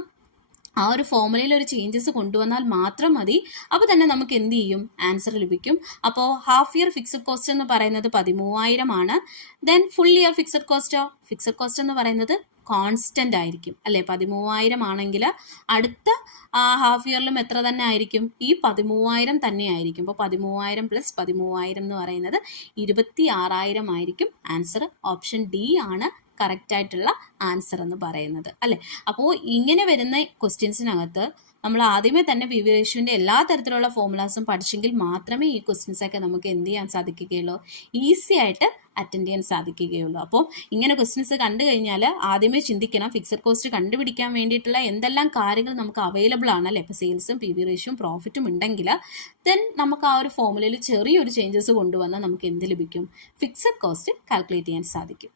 ആ ഒരു ഫോർമുലയിൽ ഒരു ചേഞ്ചസ് കൊണ്ടുവന്നാൽ മാത്രം മതി. അപ്പോൾ തന്നെ നമുക്ക് എന്ത് ചെയ്യും? ആൻസർ ലഭിക്കും. അപ്പോൾ ഹാഫ് ഇയർ ഫിക്സഡ് കോസ്റ്റ് എന്ന് പറയുന്നത് 13,000 ആണ്. Then full year fixed cost എന്ന് പറയുന്നത് കോൺസ്റ്റന്റ് ആയിരിക്കും അല്ലേ? 13,000 ആണെങ്കിൽ അടുത്ത ഹാഫ് ഇയറിലും എത്ര തന്നെ ആയിരിക്കും? ഈ 13,000 തന്നെ ആയിരിക്കും. അപ്പോൾ 13,000 പ്ലസ് 13,000 എന്ന് പറയുന്നത് 26,000 ആയിരിക്കും. ആൻസർ ഓപ്ഷൻ ഡി ആണ് കറക്റ്റ് ആയിട്ടുള്ള ആൻസർ എന്ന് പറയുന്നത് അല്ലേ? അപ്പോൾ ഇങ്ങനെ വരുന്ന ക്വസ്റ്റ്യൻസിനകത്ത് നമ്മൾ ആദ്യമേ തന്നെ PV റേഷ്യോൻ്റെ എല്ലാ തരത്തിലുള്ള ഫോർമുലാസും പഠിച്ചെങ്കിൽ മാത്രമേ ഈ ക്വസ്റ്റ്യൻസൊക്കെ നമുക്ക് എന്ത് ചെയ്യാൻ സാധിക്കുകയുള്ളൂ? ഈസി ആയിട്ട് അറ്റൻഡ് ചെയ്യാൻ സാധിക്കുകയുള്ളൂ. അപ്പോൾ ഇങ്ങനെ ക്വസ്റ്റ്യൻസ് കണ്ടു കഴിഞ്ഞാൽ ആദ്യമേ ചിന്തിക്കണം, ഫിക്സഡ് കോസ്റ്റ് കണ്ടുപിടിക്കാൻ വേണ്ടിയിട്ടുള്ള എന്തെല്ലാം കാര്യങ്ങൾ നമുക്ക് അവൈലബിൾ ആണ് അല്ലേ? ഇപ്പോൾ സെയിൽസും PV റേഷ്യോയും പ്രോഫിറ്റും ഉണ്ടെങ്കിൽ ദെൻ നമുക്ക് ആ ഒരു ഫോർമുലയിൽ ചെറിയൊരു ചേഞ്ചസ് കൊണ്ടുവന്നാൽ നമുക്ക് എന്ത് ലഭിക്കും? ഫിക്സഡ് കോസ്റ്റ് കാൽക്കുലേറ്റ് ചെയ്യാൻ സാധിക്കും.